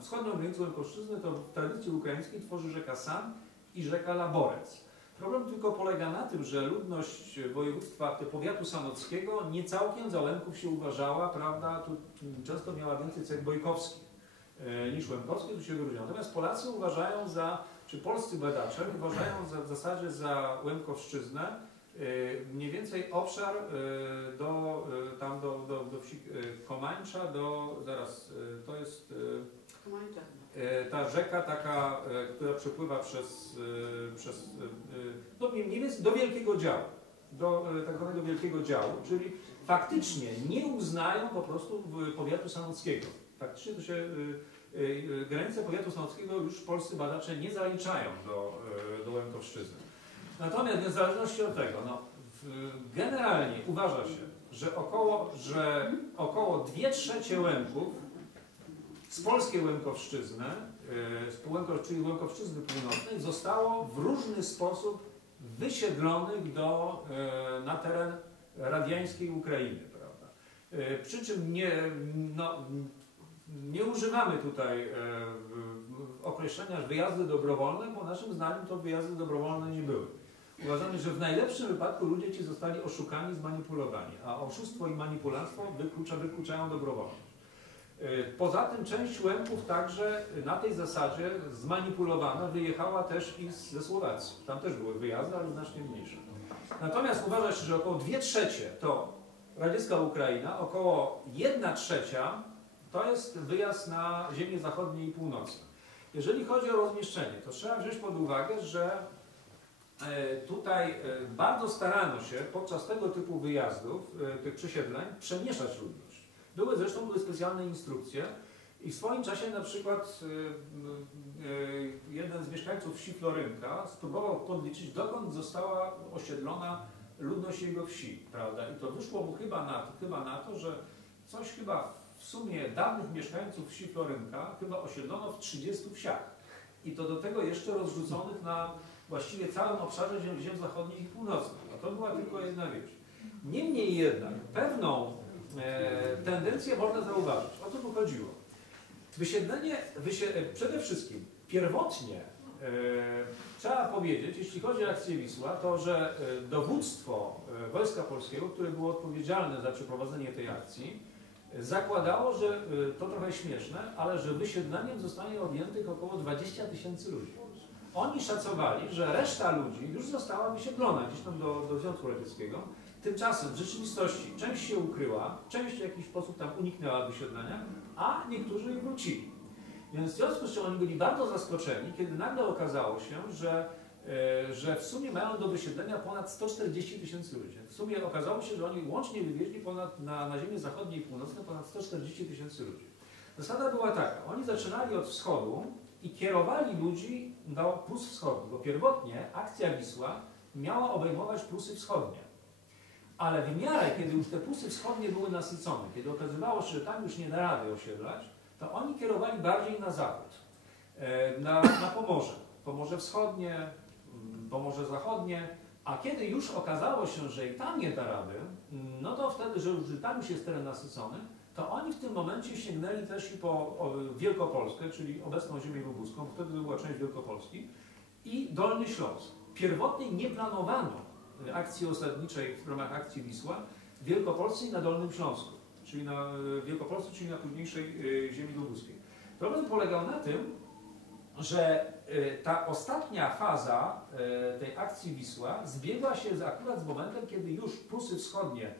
wschodnią granicę Łękowszczyzny to w tradycji ukraińskiej tworzy rzeka San i rzeka Laborec. Problem tylko polega na tym, że ludność województwa powiatu sanockiego nie całkiem za Łęków się uważała, prawda, tu często miała więcej cech bojkowskich niż łękowskie, tu się wyróżniają. Natomiast Polacy uważają czy polscy badacze uważają w zasadzie za Łękowszczyznę mniej więcej obszar do wsi Komańcza, to jest ta rzeka taka, która przepływa przez no mniej więcej do Wielkiego Działu, do tak zwanego Wielkiego Działu, czyli faktycznie nie uznają po prostu powiatu sanockiego. Faktycznie to się granice powiatu sanockiego już polscy badacze nie zaliczają do Łękowszczyzny. Natomiast w zależności od tego, generalnie uważa się, że około 2/3 Łęków z polskiej Łękowszczyzny, czyli Łękowszczyzny Północnej, zostało w różny sposób wysiedlonych na teren radiańskiej Ukrainy, prawda? Przy czym nie używamy tutaj określenia wyjazdy dobrowolne, bo naszym zdaniem to wyjazdy dobrowolne nie były. Uważamy, że w najlepszym wypadku ludzie ci zostali oszukani, zmanipulowani, a oszustwo i manipulactwo wykluczają dobrowolność. Poza tym część Łęków także na tej zasadzie zmanipulowana wyjechała też i ze Słowacji. Tam też były wyjazdy, ale znacznie mniejsze. Natomiast uważa się, że około 2/3 to radziecka Ukraina, około 1/3 to jest wyjazd na ziemię zachodnie i północne. Jeżeli chodzi o rozmieszczenie, to trzeba wziąć pod uwagę, że tutaj bardzo starano się podczas tego typu wyjazdów, tych przesiedleń, przemieszać ludność. Były specjalne instrukcje i w swoim czasie na przykład jeden z mieszkańców wsi Florynka spróbował podliczyć, dokąd została osiedlona ludność jego wsi, prawda? I to wyszło mu chyba na to, że coś chyba w sumie dawnych mieszkańców wsi Florynka chyba osiedlono w 30 wsiach. I to do tego jeszcze rozrzuconych na właściwie całym obszarze ziem zachodnich i północnych. A to była tylko jedna wieś. Niemniej jednak pewną tendencję można zauważyć. O co tu chodziło? Przede wszystkim pierwotnie trzeba powiedzieć, jeśli chodzi o akcję Wisła, to że dowództwo Wojska Polskiego, które było odpowiedzialne za przeprowadzenie tej akcji, zakładało, że to trochę śmieszne, ale że wysiedleniem zostanie objętych około 20 000 ludzi. Oni szacowali, że reszta ludzi już została wysiedlona gdzieś tam do Związku Radzieckiego. Tymczasem w rzeczywistości część się ukryła, część w jakiś sposób tam uniknęła wysiedlenia, a niektórzy wrócili. Więc w związku z czym oni byli bardzo zaskoczeni, kiedy nagle okazało się, że w sumie mają do wysiedlenia ponad 140 000 ludzi. W sumie okazało się, że oni łącznie wywieźli na ziemię zachodnie i północne ponad 140 000 ludzi. Zasada była taka, oni zaczynali od wschodu i kierowali ludzi do Prus Wschodnich, bo pierwotnie akcja Wisła miała obejmować Prusy Wschodnie. Ale w miarę, kiedy już te Prusy Wschodnie były nasycone, kiedy okazywało się, że tam już nie da rady osiedlać, to oni kierowali bardziej na zachód, na Pomorze. Pomorze Wschodnie, Pomorze Zachodnie, a kiedy już okazało się, że i tam nie da rady, no to wtedy, że już tam już jest teren nasycony, to oni w tym momencie sięgnęli też i po Wielkopolskę, czyli obecną ziemię lubuską, wtedy to była część Wielkopolski, i Dolny Śląsk. Pierwotnie nie planowano akcji osadniczej w ramach akcji Wisła w Wielkopolsce i na Dolnym Śląsku, czyli na Wielkopolsce, czyli na późniejszej ziemi lubuskiej. Problem polegał na tym, że ta ostatnia faza tej akcji Wisła zbiegła się akurat z momentem, kiedy już Prusy Wschodnie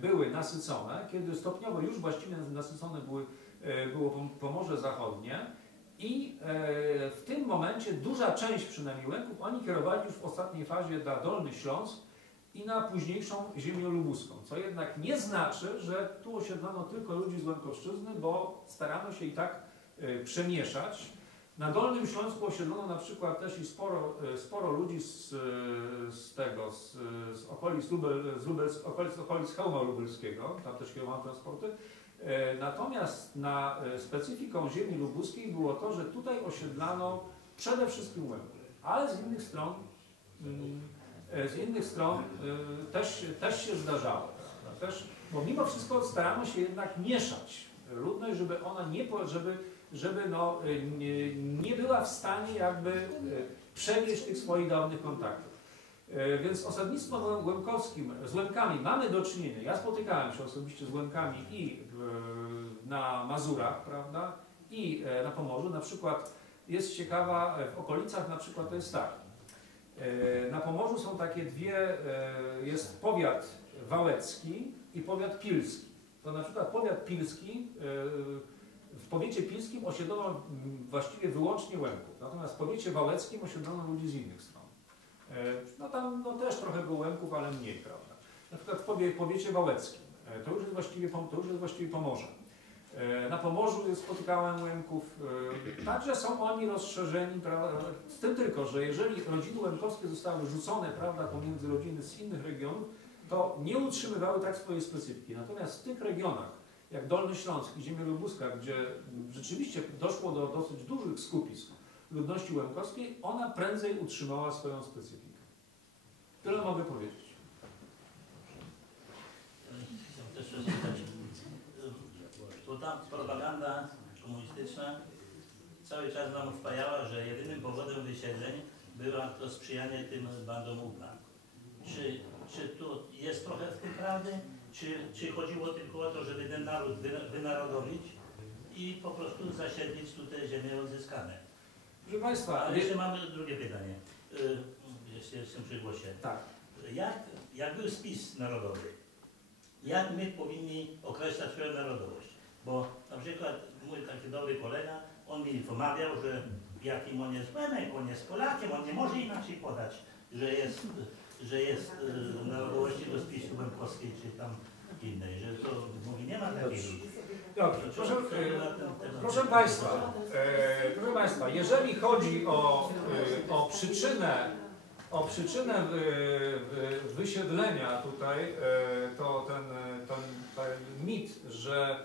były nasycone, kiedy stopniowo już właściwie nasycone było Pomorze Zachodnie i w tym momencie duża część przynajmniej Łęków oni kierowali już w ostatniej fazie na Dolny Śląsk i na późniejszą ziemię lubuską, co jednak nie znaczy, że tu osiedlono tylko ludzi z Łękowszczyzny, bo starano się i tak przemieszać. Na Dolnym Śląsku osiedlono na przykład też i sporo ludzi z okolic Chełma Lubelskiego, tam też kierowano transporty. Natomiast specyfiką ziemi lubuskiej było to, że tutaj osiedlano przede wszystkim Łęków, ale z innych stron Z innych stron też się zdarzało, prawda? Też, bo mimo wszystko starano się jednak mieszać ludność, żeby ona żeby nie była w stanie jakby przewieźć tych swoich dawnych kontaktów. Więc z osadnictwem łemkowskim, z Łemkami mamy do czynienia. Ja spotykałem się osobiście z Łemkami i na Mazurach, prawda, i na Pomorzu. Na przykład jest ciekawa, w okolicach na przykład to jest tak. Na Pomorzu są takie dwie, jest powiat wałecki i powiat pilski. To na przykład powiat pilski, w powiecie pilskim osiedlono właściwie wyłącznie Łemków, natomiast w powiecie wałeckim osiedlono ludzi z innych stron. No tam też trochę było Łemków, ale mniej, prawda. Na przykład w powiecie wałeckim, to już jest właściwie Pomorze. Na Pomorzu spotykałem Łemków, także są oni rozszerzeni, prawda, z tym tylko, że jeżeli rodziny łemkowskie zostały rzucone, prawda, pomiędzy rodziny z innych regionów, to nie utrzymywały tak swojej specyfiki. Natomiast w tych regionach, jak Dolny Śląsk i ziemia lubuska, gdzie rzeczywiście doszło do dosyć dużych skupisk ludności łemkowskiej, ona prędzej utrzymała swoją specyfikę. Tyle mogę powiedzieć. Chcę też zapytać, bo ta propaganda komunistyczna cały czas nam wpajała, że jedynym powodem wysiedleń było to sprzyjanie tym bandom UPA. Czy tu jest trochę w tym prawdy? Czy chodziło tylko o to, żeby ten naród wynarodowić i po prostu zasiedlić tutaj ziemię odzyskane? Proszę Państwa, ale jeszcze mamy drugie pytanie. Jeszcze jestem przy głosie. Tak. Jak był spis narodowy? Jak my powinni określać swoją narodowość? Bo na przykład mój taki dobry kolega, on mi pomawiał, że jakim on jest Łemek, on jest Polakiem, on nie może inaczej podać, że jest narodowości do spisu łemkowskiej czy tam innej, że to mówi, nie ma takich ludzi. Dobrze, proszę Państwa, jeżeli chodzi o przyczynę wysiedlenia tutaj, to ten mit, że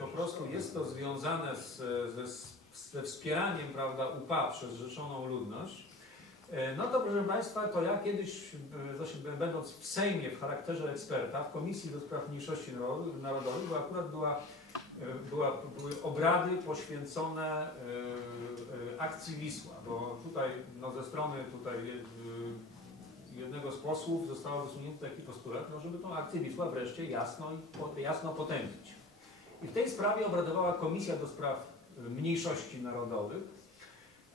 po prostu jest to związane ze wspieraniem, prawda, UPA przez rzeszoną ludność, no to proszę Państwa, to ja kiedyś, będąc w Sejmie w charakterze eksperta, w Komisji do Spraw Mniejszości Narodowych, bo akurat były obrady poświęcone akcji Wisła, bo tutaj ze strony jednego z posłów zostało wysunięty taki postulat, żeby tą akcję Wisła wreszcie jasno potępić. I w tej sprawie obradowała Komisja do Spraw Mniejszości Narodowych.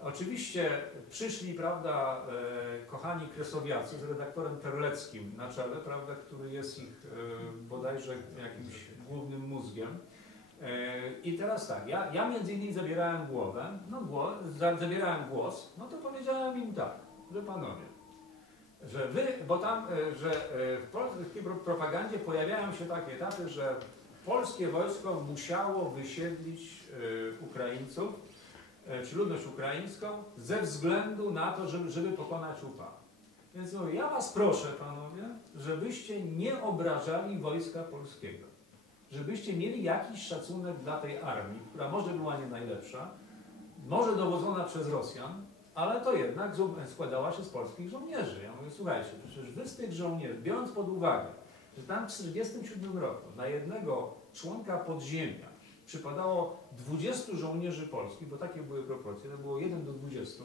Oczywiście przyszli, prawda, kochani kresowiacy z redaktorem Terleckim na czele, prawda, który jest ich bodajże jakimś głównym mózgiem. I teraz tak, ja między innymi zabierałem głos, no to powiedziałem im tak, że panowie, że w polskiej propagandzie pojawiają się takie etapy, że polskie wojsko musiało wysiedlić Ukraińców, czy ludność ukraińską, ze względu na to, żeby pokonać UPA. Więc no, ja was proszę, panowie, żebyście nie obrażali wojska polskiego. Żebyście mieli jakiś szacunek dla tej armii, która może była nie najlepsza, może dowodzona przez Rosjan, ale to jednak składała się z polskich żołnierzy. Ja mówię, słuchajcie, przecież wy z tych żołnierzy, biorąc pod uwagę, że tam w 1947 roku na jednego członka podziemia przypadało 20 żołnierzy polskich, bo takie były proporcje, to było 1 do 20,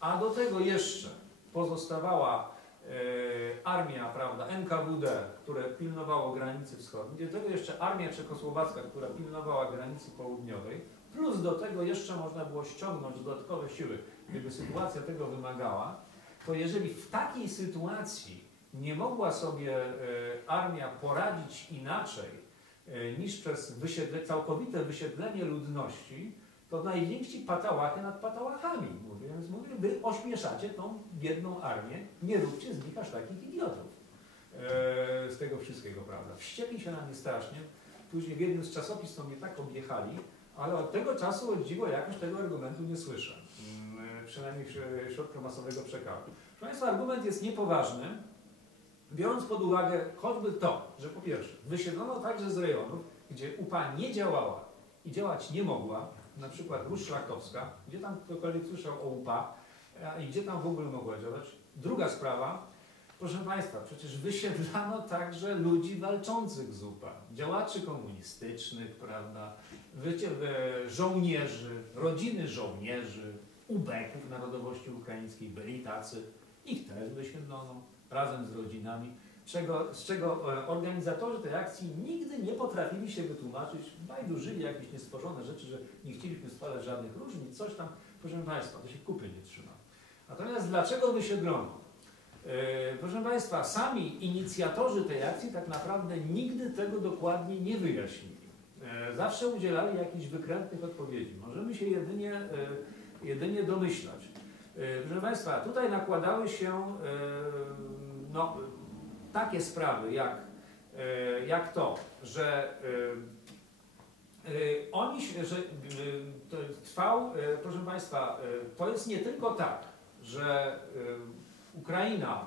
a do tego jeszcze pozostawała armia, prawda, NKWD, które pilnowało granicy wschodniej, do tego jeszcze armia czechosłowacka, która pilnowała granicy południowej, plus do tego jeszcze można było ściągnąć dodatkowe siły, gdyby sytuacja tego wymagała, to jeżeli w takiej sytuacji nie mogła sobie armia poradzić inaczej, niż przez całkowite wysiedlenie ludności, to najwięksi patałachy nad patałachami. Więc mówię, wy ośmieszacie tą biedną armię, nie róbcie z nich aż takich idiotów. Z tego wszystkiego, prawda. Wściekli się na mnie strasznie. Później w jednym z czasopism mnie tak objechali, ale od tego czasu, o dziwo, jakoś tego argumentu nie słyszę. Przynajmniej w środkach masowego przekazu. Proszę Państwa, argument jest niepoważny, biorąc pod uwagę choćby to, że po pierwsze, wysiedlono także z rejonów, gdzie UPA nie działała i działać nie mogła, na przykład Rusz Szlachtowska, gdzie tam ktokolwiek słyszał o UPA, I gdzie tam w ogóle mogła działać? Druga sprawa, proszę Państwa, przecież wysiedlano także ludzi walczących z UPA, działaczy komunistycznych, prawda, żołnierzy, rodziny żołnierzy, ubeków narodowości ukraińskiej, byli tacy, ich też wysiedlono razem z rodzinami, z czego organizatorzy tej akcji nigdy nie potrafili się wytłumaczyć, bajdurzyli jakieś niestworzone rzeczy, że nie chcieliśmy spalać żadnych różnic, coś tam, proszę Państwa, to się kupy nie trzyma. Natomiast dlaczego wysiedlono? Proszę Państwa, sami inicjatorzy tej akcji tak naprawdę nigdy tego dokładnie nie wyjaśnili. Zawsze udzielali jakichś wykrętnych odpowiedzi. Możemy się jedynie domyślać. Proszę Państwa, tutaj nakładały się no, takie sprawy jak to, że trwał, proszę Państwa, to jest nie tylko tak, że Ukraina,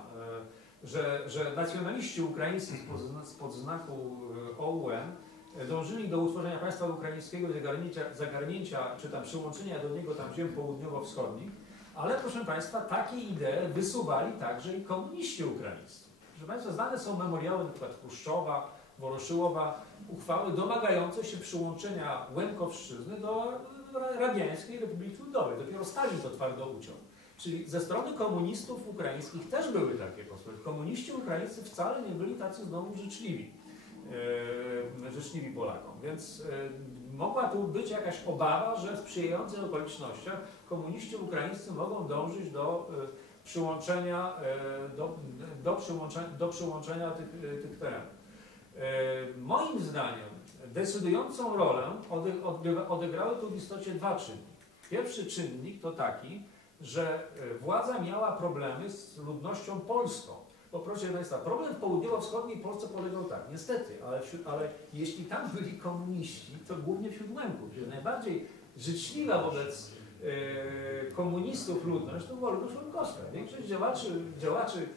że nacjonaliści ukraińscy spod znaku OUN dążyli do utworzenia państwa ukraińskiego, zagarnięcia czy tam przyłączenia do niego tam ziem południowo-wschodnich, ale proszę Państwa, takie idee wysuwali także i komuniści ukraińscy. Proszę Państwa, znane są memoriały np. Chruszczowa, Woroszyłowa, uchwały domagające się przyłączenia Łemkowszczyzny do Radzieckiej Republiki Ludowej. Dopiero Stalin to twardo uciął. Czyli ze strony komunistów ukraińskich też były takie postulaty. Komuniści ukraińscy wcale nie byli tacy znowu życzliwi Polakom. Więc mogła tu być jakaś obawa, że w sprzyjających okolicznościach komuniści ukraińscy mogą dążyć do przyłączenia tych terenów. Moim zdaniem decydującą rolę odegrały tu w istocie dwa czynniki. Pierwszy czynnik to taki, że władza miała problemy z ludnością polską. Bo proszę Państwa, problem w południowo-wschodniej Polsce polegał tak, niestety, ale jeśli tam byli komuniści, to głównie wśród Łemków. Czyli najbardziej życzliwa wobec komunistów ludność to była ludność łemkowska. Większość działaczy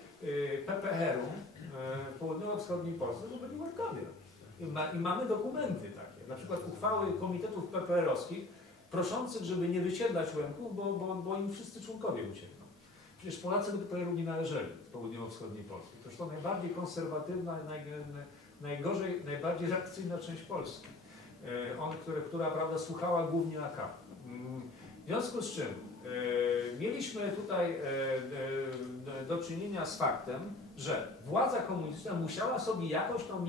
PPR-u w południowo-wschodniej Polsce to byli Łemkowie. I mamy dokumenty takie, na przykład uchwały komitetów PPR-owskich proszących, żeby nie wysiedlać Łemków, bo im wszyscy członkowie uciekną. Przecież Polacy do PPR-u nie należeli w południowo-wschodniej Polski. To najbardziej konserwatywna, najbardziej reakcyjna część Polski. Która prawda, słuchała głównie AK. W związku z czym mieliśmy tutaj do czynienia z faktem, że władza komunistyczna musiała sobie jakoś tą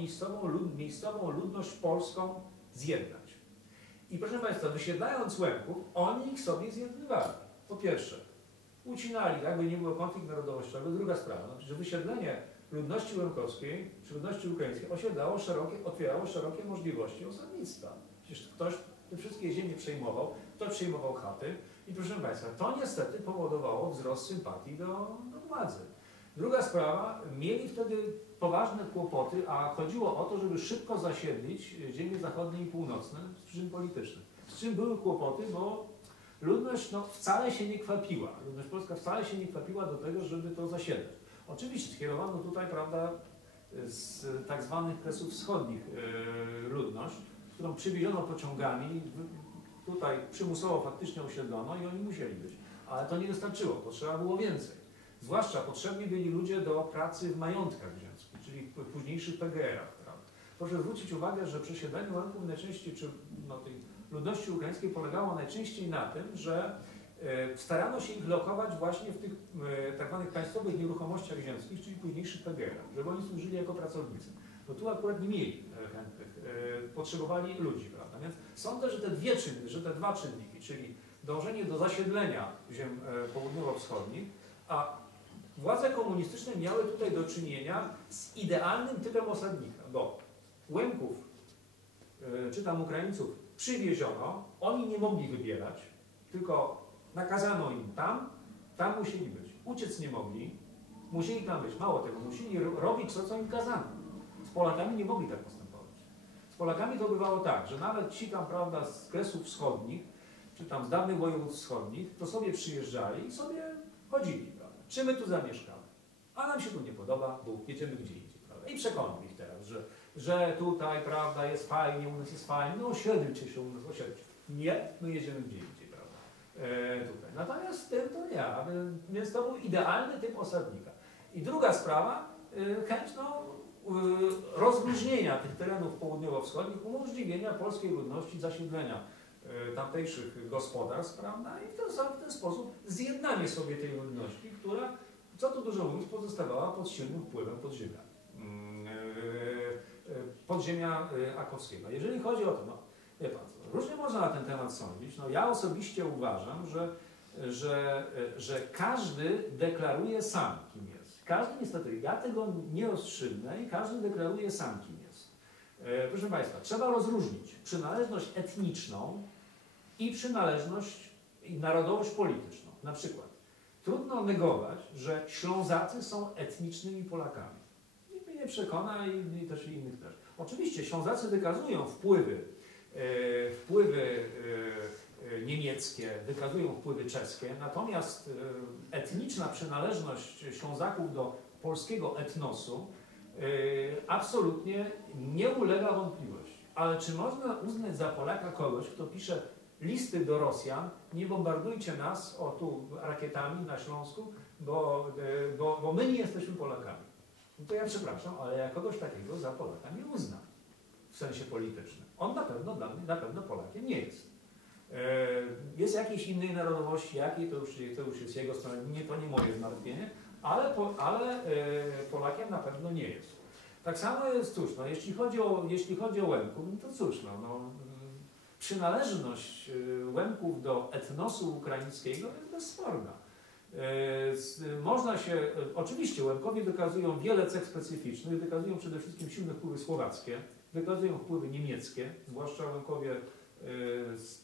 miejscową ludność polską zjednać. I proszę Państwa, wysiedlając Łemków, oni ich sobie zjednywali. Po pierwsze, ucinali, jakby nie było konflikt narodowościowy. Druga sprawa, że wysiedlenie ludności łemkowskiej czy ludności ukraińskiej otwierało szerokie możliwości osadnictwa. Przecież ktoś te wszystkie ziemie przejmował, ktoś przejmował chaty i proszę Państwa, to niestety powodowało wzrost sympatii do władzy. Druga sprawa, mieli wtedy poważne kłopoty, a chodziło o to, żeby szybko zasiedlić ziemie zachodnie i północne z przyczyn politycznych. Z czym były kłopoty, bo ludność wcale się nie kwapiła. Ludność polska wcale się nie kwapiła do tego, żeby to zasiedlać. Oczywiście skierowano tutaj, prawda, z tak zwanych Kresów Wschodnich ludność, którą przywieziono pociągami, tutaj przymusowo faktycznie osiedlono i oni musieli być. Ale to nie wystarczyło, potrzeba było więcej. Zwłaszcza potrzebni byli ludzie do pracy w majątkach ziemskich, czyli w późniejszych PGR-ach. Proszę zwrócić uwagę, że przesiedlenie Łemków najczęściej, czy tej ludności ukraińskiej polegało najczęściej na tym, że starano się ich lokować właśnie w tych tak zwanych państwowych nieruchomościach ziemskich, czyli późniejszych PGR-ach, żeby oni służyli jako pracownicy. No tu akurat nie mieli chętnych, potrzebowali ludzi, prawda? Więc sądzę, że te dwa czynniki, czyli dążenie do zasiedlenia ziem południowo-wschodnich, a władze komunistyczne miały tutaj do czynienia z idealnym typem osadnika, bo Łemków, czy tam Ukraińców przywieziono, oni nie mogli wybierać, tylko nakazano im tam musieli być. Uciec nie mogli, musieli tam być. Mało tego, musieli robić to, co im kazano. Z Polakami nie mogli tak postępować. Z Polakami to bywało tak, że nawet ci tam, prawda, z Kresów Wschodnich, czy tam z dawnych województw wschodnich, to sobie przyjeżdżali i sobie chodzili, prawda. Czy my tu zamieszkamy? A nam się tu nie podoba, bo jedziemy gdzie indziej, prawda. I przekonam ich teraz, że tutaj, prawda, jest fajnie, u nas jest fajnie, no osiedlcie się u nas, osiedlcie. Nie, my jedziemy gdzie indziej, prawda. tutaj. Natomiast ten to nie, więc to był idealny typ osadnika. I druga sprawa, chęć rozróżnienia tych terenów południowo-wschodnich, umożliwienia polskiej ludności zasiedlenia tamtejszych gospodarstw, prawda, i w ten sposób zjednanie sobie tej ludności, która, co tu dużo mówić, pozostawała pod silnym wpływem podziemia akowskiego. Jeżeli chodzi o to, no wie pan, różnie można na ten temat sądzić. No, ja osobiście uważam, że każdy deklaruje sam, kim jest. Każdy niestety, ja tego nie rozstrzygnę i każdy deklaruje sam, kim jest. Proszę Państwa, trzeba rozróżnić przynależność etniczną i przynależność i narodowość polityczną. Na przykład trudno negować, że Ślązacy są etnicznymi Polakami. Nikt mnie nie przekona i też innych też. Oczywiście Ślązacy wykazują wpływy niemieckie, wykazują wpływy czeskie, natomiast etniczna przynależność Ślązaków do polskiego etnosu absolutnie nie ulega wątpliwości. Ale czy można uznać za Polaka kogoś, kto pisze listy do Rosjan, nie bombardujcie nas tu rakietami na Śląsku, bo my nie jesteśmy Polakami. No to ja przepraszam, ale ja kogoś takiego za Polaka nie uznam w sensie politycznym. On na pewno dla mnie, na pewno Polakiem nie jest. Jest jakiejś innej narodowości, jakiej to już jest jego sprawa, to nie moje zmartwienie, ale Polakiem na pewno nie jest. Tak samo jest, cóż, no, jeśli chodzi o Łemków, no to cóż, przynależność Łemków do etnosu ukraińskiego jest bezsporna. Można się, oczywiście Łemkowie wykazują wiele cech specyficznych, wykazują przede wszystkim silne wpływy słowackie, wykazują wpływy niemieckie, zwłaszcza Łemkowie z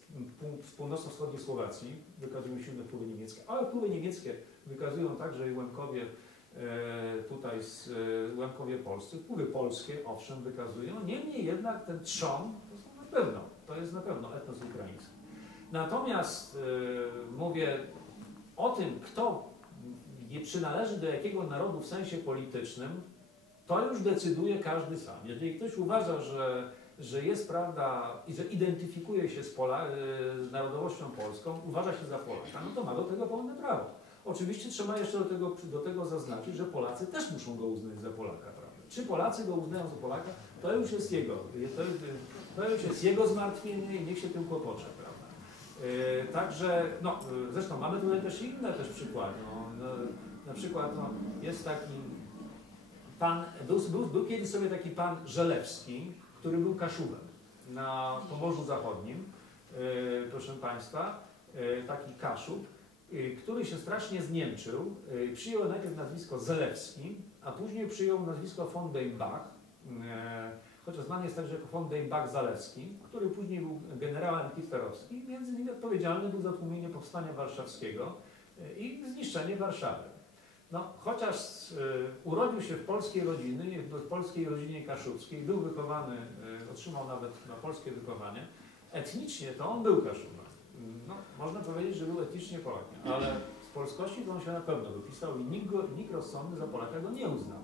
północno-wschodniej Słowacji wykazują silne wpływy niemieckie, ale wpływy niemieckie wykazują także i Łemkowie Łemkowie polscy, wpływy polskie owszem wykazują, niemniej jednak ten trzon to jest na pewno etnos ukraiński. Natomiast mówię o tym, kto nie przynależy do jakiego narodu w sensie politycznym, to już decyduje każdy sam. Jeżeli ktoś uważa, że jest prawda i że identyfikuje się z narodowością polską, uważa się za Polaka, no to ma do tego pełne prawo. Oczywiście trzeba jeszcze do tego zaznaczyć, że Polacy też muszą go uznać za Polaka, prawda? Czy Polacy go uznają za Polaka, to już jest jego zmartwienie i niech się tym kłopocze, prawda? Także, zresztą mamy tutaj też inne przykłady. Na przykład jest taki pan, był kiedyś sobie taki pan Żelewski, który był Kaszubem na Pomorzu Zachodnim, proszę Państwa, taki Kaszub, który się strasznie zniemczył, przyjął najpierw nazwisko Zelewski, a później przyjął nazwisko von Deimbach, chociaż znany jest także jako von Deimbach-Zalewski, który później był generałem hitlerowskim, między innymi odpowiedzialny był za tłumienie powstania warszawskiego i zniszczenie Warszawy. Chociaż urodził się w polskiej rodzinie kaszubskiej, był wychowany, otrzymał nawet polskie wychowanie, etnicznie to on był Kaszubem. Można powiedzieć, że był etnicznie Polakiem, ale z polskości to on się na pewno wypisał i nikt rozsądny za Polaka go nie uznał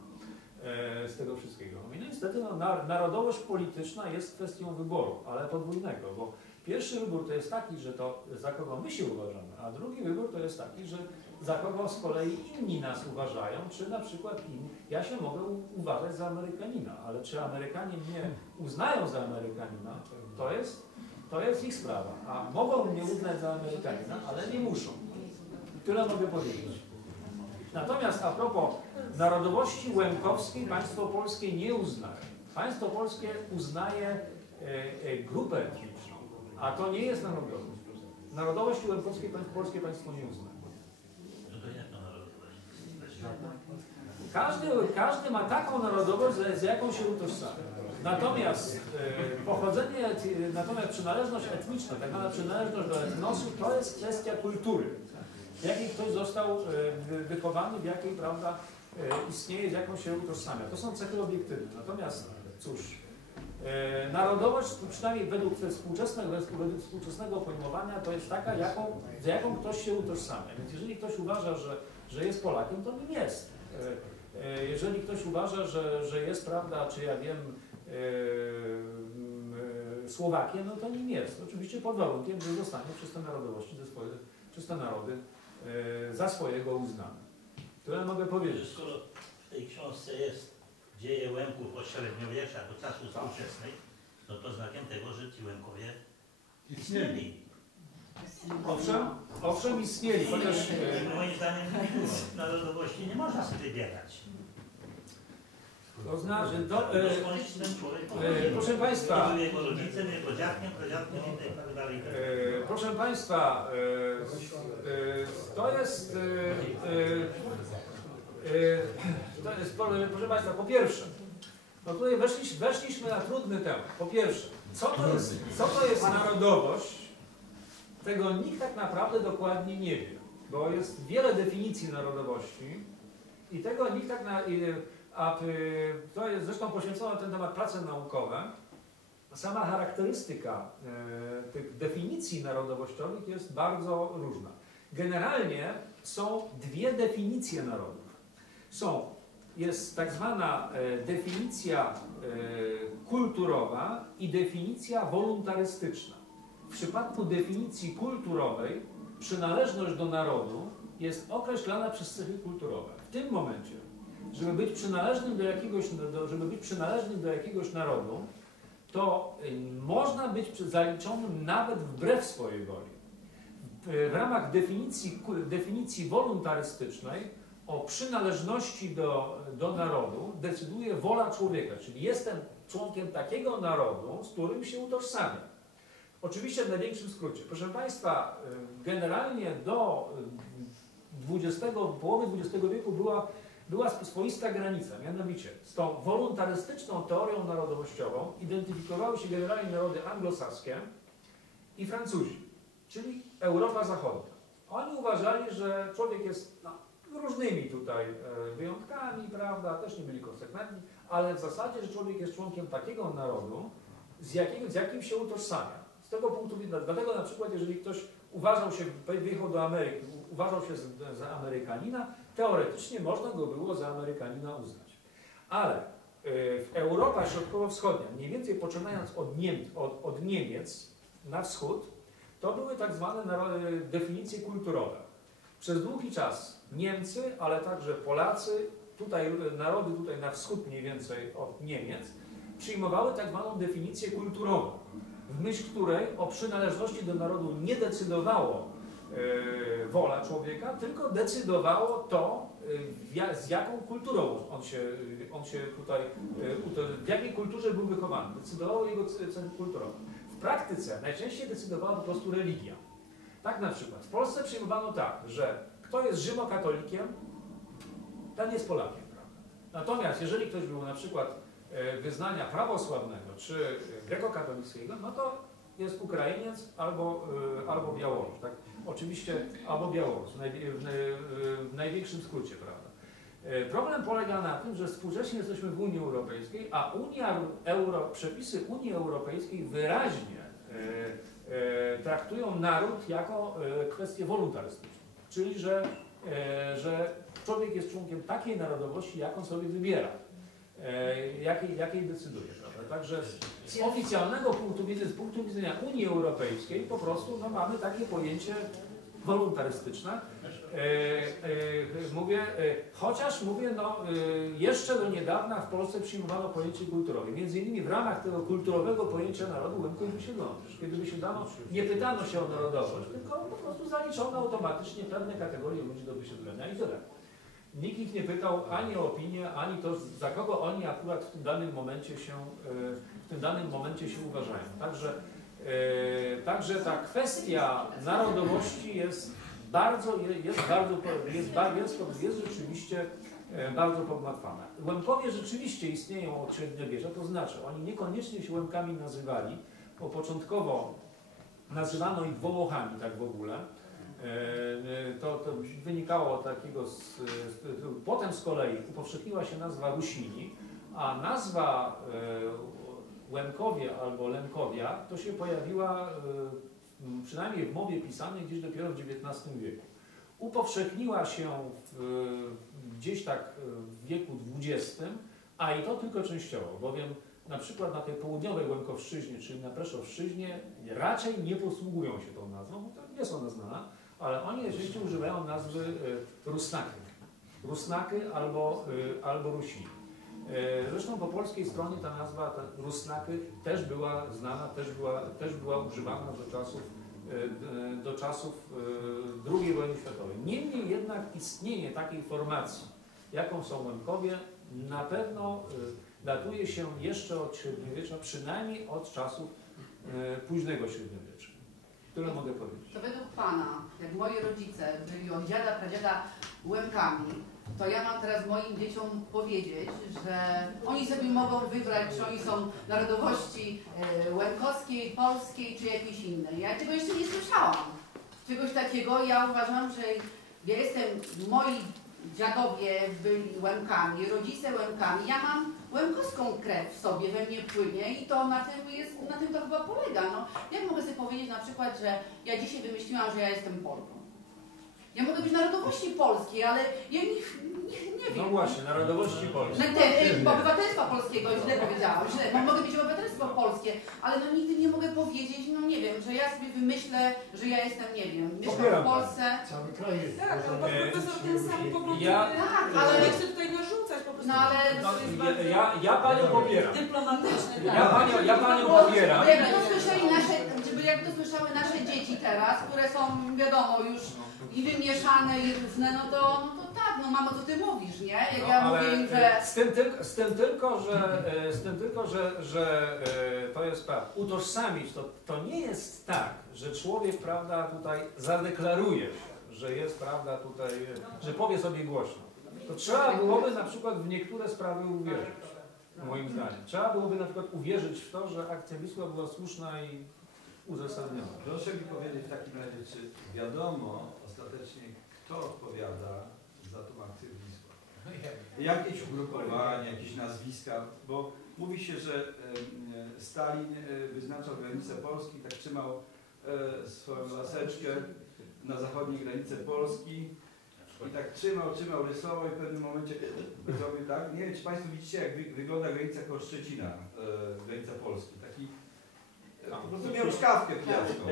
z tego wszystkiego. I niestety narodowość polityczna jest kwestią wyboru, ale podwójnego, bo pierwszy wybór to jest taki, że to za kogo my się uważamy, a drugi wybór to jest taki, że za kogo z kolei inni nas uważają, czy na przykład inni. Ja się mogę uważać za Amerykanina, ale czy Amerykanie mnie uznają za Amerykanina, to jest ich sprawa. A mogą mnie uznać za Amerykanina, ale nie muszą. Tyle mogę powiedzieć. Natomiast a propos narodowości łemkowskiej, państwo polskie nie uznaje. Państwo polskie uznaje grupę etniczną, a to nie jest narodowość. Narodowości łemkowskiej polskie państwo nie uznaje. Każdy ma taką narodowość, z jaką się utożsamia. Natomiast natomiast przynależność etniczna, tak zwana przynależność do etnosu, to jest kwestia kultury. W jakiej ktoś został wychowany, w jakiej, prawda, istnieje, z jaką się utożsamia. To są cechy obiektywne. Natomiast cóż, narodowość, przynajmniej według współczesnego pojmowania, to jest taka, z jaką ktoś się utożsamia. Więc jeżeli ktoś uważa, że jest Polakiem, to nim jest. Jeżeli ktoś uważa, że jest, prawda, czy ja wiem, Słowakiem, no to nim jest. Oczywiście pod warunkiem, że zostanie przez te narodowości czyste narody za swojego uznane. Tyle mogę powiedzieć. Skoro w tej książce jest dzieje Łemków od średniowiecza do czasu współczesnych, no to znakiem tego, że ci Łemkowie istnieli. Owszem istnieli, chociaż... Moim zdaniem narodowości nie można sobie wybierać. To znaczy, Ten człowiek proszę Państwa... był jego rodzicem, jego dziadkiem, pradziadkiem i tak dalej. Proszę Państwa, to jest, proszę Państwa, po pierwsze, no tutaj weszliśmy na trudny temat. Po pierwsze, co to jest narodowość? Tego nikt tak naprawdę dokładnie nie wie, bo jest wiele definicji narodowości i tego nikt tak to jest zresztą poświęcona na ten temat prace naukowe. Sama charakterystyka tych definicji narodowościowych jest bardzo różna. Generalnie są dwie definicje narodów. Jest tak zwana definicja kulturowa i definicja wolontarystyczna. W przypadku definicji kulturowej przynależność do narodu jest określana przez cechy kulturowe. W tym momencie, żeby być przynależnym do jakiegoś narodu, to można być zaliczonym nawet wbrew swojej woli. W ramach definicji wolontarystycznej o przynależności do narodu decyduje wola człowieka, czyli jestem członkiem takiego narodu, z którym się utożsamiam. Oczywiście w największym skrócie. Proszę Państwa, generalnie do połowy XX wieku była swoista granica, mianowicie z tą wolontarystyczną teorią narodowościową identyfikowały się generalnie narody anglosaskie i Francuzi, czyli Europa Zachodnia. Oni uważali, że człowiek jest różnymi tutaj wyjątkami, prawda, też nie byli konsekwentni, ale w zasadzie, że człowiek jest członkiem takiego narodu, z jakim się utożsamia. Z tego punktu widzenia, dlatego na przykład, jeżeli ktoś wyjechał do Ameryki, uważał się za Amerykanina, teoretycznie można go było za Amerykanina uznać. Ale Europa Środkowo-Wschodnia, mniej więcej poczynając od Niemiec na wschód, to były tak zwane definicje kulturowe. Przez długi czas Niemcy, ale także Polacy, narody tutaj na wschód mniej więcej od Niemiec, przyjmowały tak zwaną definicję kulturową, w myśl której o przynależności do narodu nie decydowało wola człowieka, tylko decydowało to, z jaką kulturą w jakiej kulturze był wychowany. Decydowało jego cechy kulturowe. W praktyce najczęściej decydowała po prostu religia. Tak na przykład w Polsce przyjmowano tak, że kto jest rzymokatolikiem, ten jest Polakiem, prawda? Natomiast jeżeli ktoś był na przykład wyznania prawosławnego czy grekokatolickiego, no to jest Ukrainiec albo Białoruś. Tak? Oczywiście albo Białoruś, w największym skrócie, prawda? Problem polega na tym, że współcześnie jesteśmy w Unii Europejskiej, a przepisy Unii Europejskiej wyraźnie traktują naród jako kwestię wolontarystyczną. Czyli, że człowiek jest członkiem takiej narodowości, jaką sobie wybiera. Jakiej decyduje, prawda? Także z oficjalnego z punktu widzenia Unii Europejskiej po prostu mamy takie pojęcie wolontarystyczne. Chociaż jeszcze do niedawna w Polsce przyjmowano pojęcie kulturowe. Między innymi w ramach tego kulturowego pojęcia narodu Łemków wysiedlono. Kiedy wysiedlano, nie pytano się o narodowość, tylko po prostu zaliczono automatycznie pewne kategorie ludzi do wysiedlenia i tyle. Nikt ich nie pytał ani o opinię, ani to, za kogo oni akurat w tym danym momencie się uważają. Także ta kwestia narodowości jest rzeczywiście bardzo pogmatwana. Łemkowie rzeczywiście istnieją od średniowiecza, to znaczy oni niekoniecznie się Łemkami nazywali, bo początkowo nazywano ich Wołochami tak w ogóle. To wynikało takiego, potem z kolei upowszechniła się nazwa Rusini, a nazwa Łemkowie albo Lemkowia to się pojawiła przynajmniej w mowie pisanej gdzieś dopiero w XIX wieku. Upowszechniła się gdzieś tak w wieku XX, a i to tylko częściowo, bowiem na przykład na tej południowej Łemkowszczyźnie, czyli na Preszowszczyźnie raczej nie posługują się tą nazwą, bo to jest ona znana, ale oni najczęściej używają nazwy Rusnaky. Rusnaky albo Rusini. Zresztą po polskiej stronie ta nazwa Rusnaky też była znana, też była używana do czasów II wojny światowej. Niemniej jednak istnienie takiej formacji, jaką są Łemkowie, na pewno datuje się jeszcze od średniowiecza, przynajmniej od czasów późnego średniowiecza. Tyle mogę powiedzieć. To według Pana, jak moi rodzice byli od dziada, pradziada Łemkami, to ja mam teraz moim dzieciom powiedzieć, że oni sobie mogą wybrać, czy oni są narodowości łemkowskiej, polskiej, czy jakiejś innej. Ja tego jeszcze nie słyszałam. Czegoś takiego. Ja uważam, że ja jestem, moi dziadowie byli Łemkami, rodzice Łemkami. Ja mam łemkowską krew w sobie, we mnie płynie i to na tym to chyba polega. No, jak mogę sobie powiedzieć na przykład, że ja dzisiaj wymyśliłam, że ja jestem Polką? Ja mogę być narodowości polskiej, ale ja nie wiem. No właśnie, narodowości polskiej. Obywatelstwa polskiego, źle powiedziałam, źle. Mogę mieć obywatelstwo polskie, ale no nigdy nie mogę powiedzieć, no nie wiem, że ja sobie wymyślę, że ja jestem, nie wiem, mieszkam w Polsce. Cały kraj jest. Tak, ale pan profesor ten sam pogląd, Tak, ale nie chcę tutaj narzucać po prostu. No ale Ja panią popieram. Dyplomatyczny, Ja panią popieram. jakby to słyszały nasze dzieci teraz, które są, wiadomo, już i wymieszane, i różne, no to tak, no mamo, co ty mówisz, nie? Jak No, ja mówię im, że... Z tym tylko, że to jest prawda. Utożsamić to nie jest tak, że człowiek, prawda, tutaj zadeklaruje się, że jest, prawda, tutaj, że powie sobie głośno. To trzeba byłoby na przykład w niektóre sprawy uwierzyć, moim zdaniem. Trzeba byłoby na przykład uwierzyć w to, że akcja Wisła była słuszna i uzasadniona. Proszę mi powiedzieć w takim razie, czy wiadomo ostatecznie, kto odpowiada za tą akcję Wisła? Jakieś ugrupowanie, jakieś nazwiska, bo mówi się, że Stalin wyznaczał granicę Polski, tak trzymał swoją laseczkę na zachodniej granicy Polski i tak trzymał, rysował i w pewnym momencie zrobił tak. Nie wiem, czy Państwo widzicie, jak wygląda granica koło Szczecina, granica Polski. Taki po prostu miał czkawkę pijarską.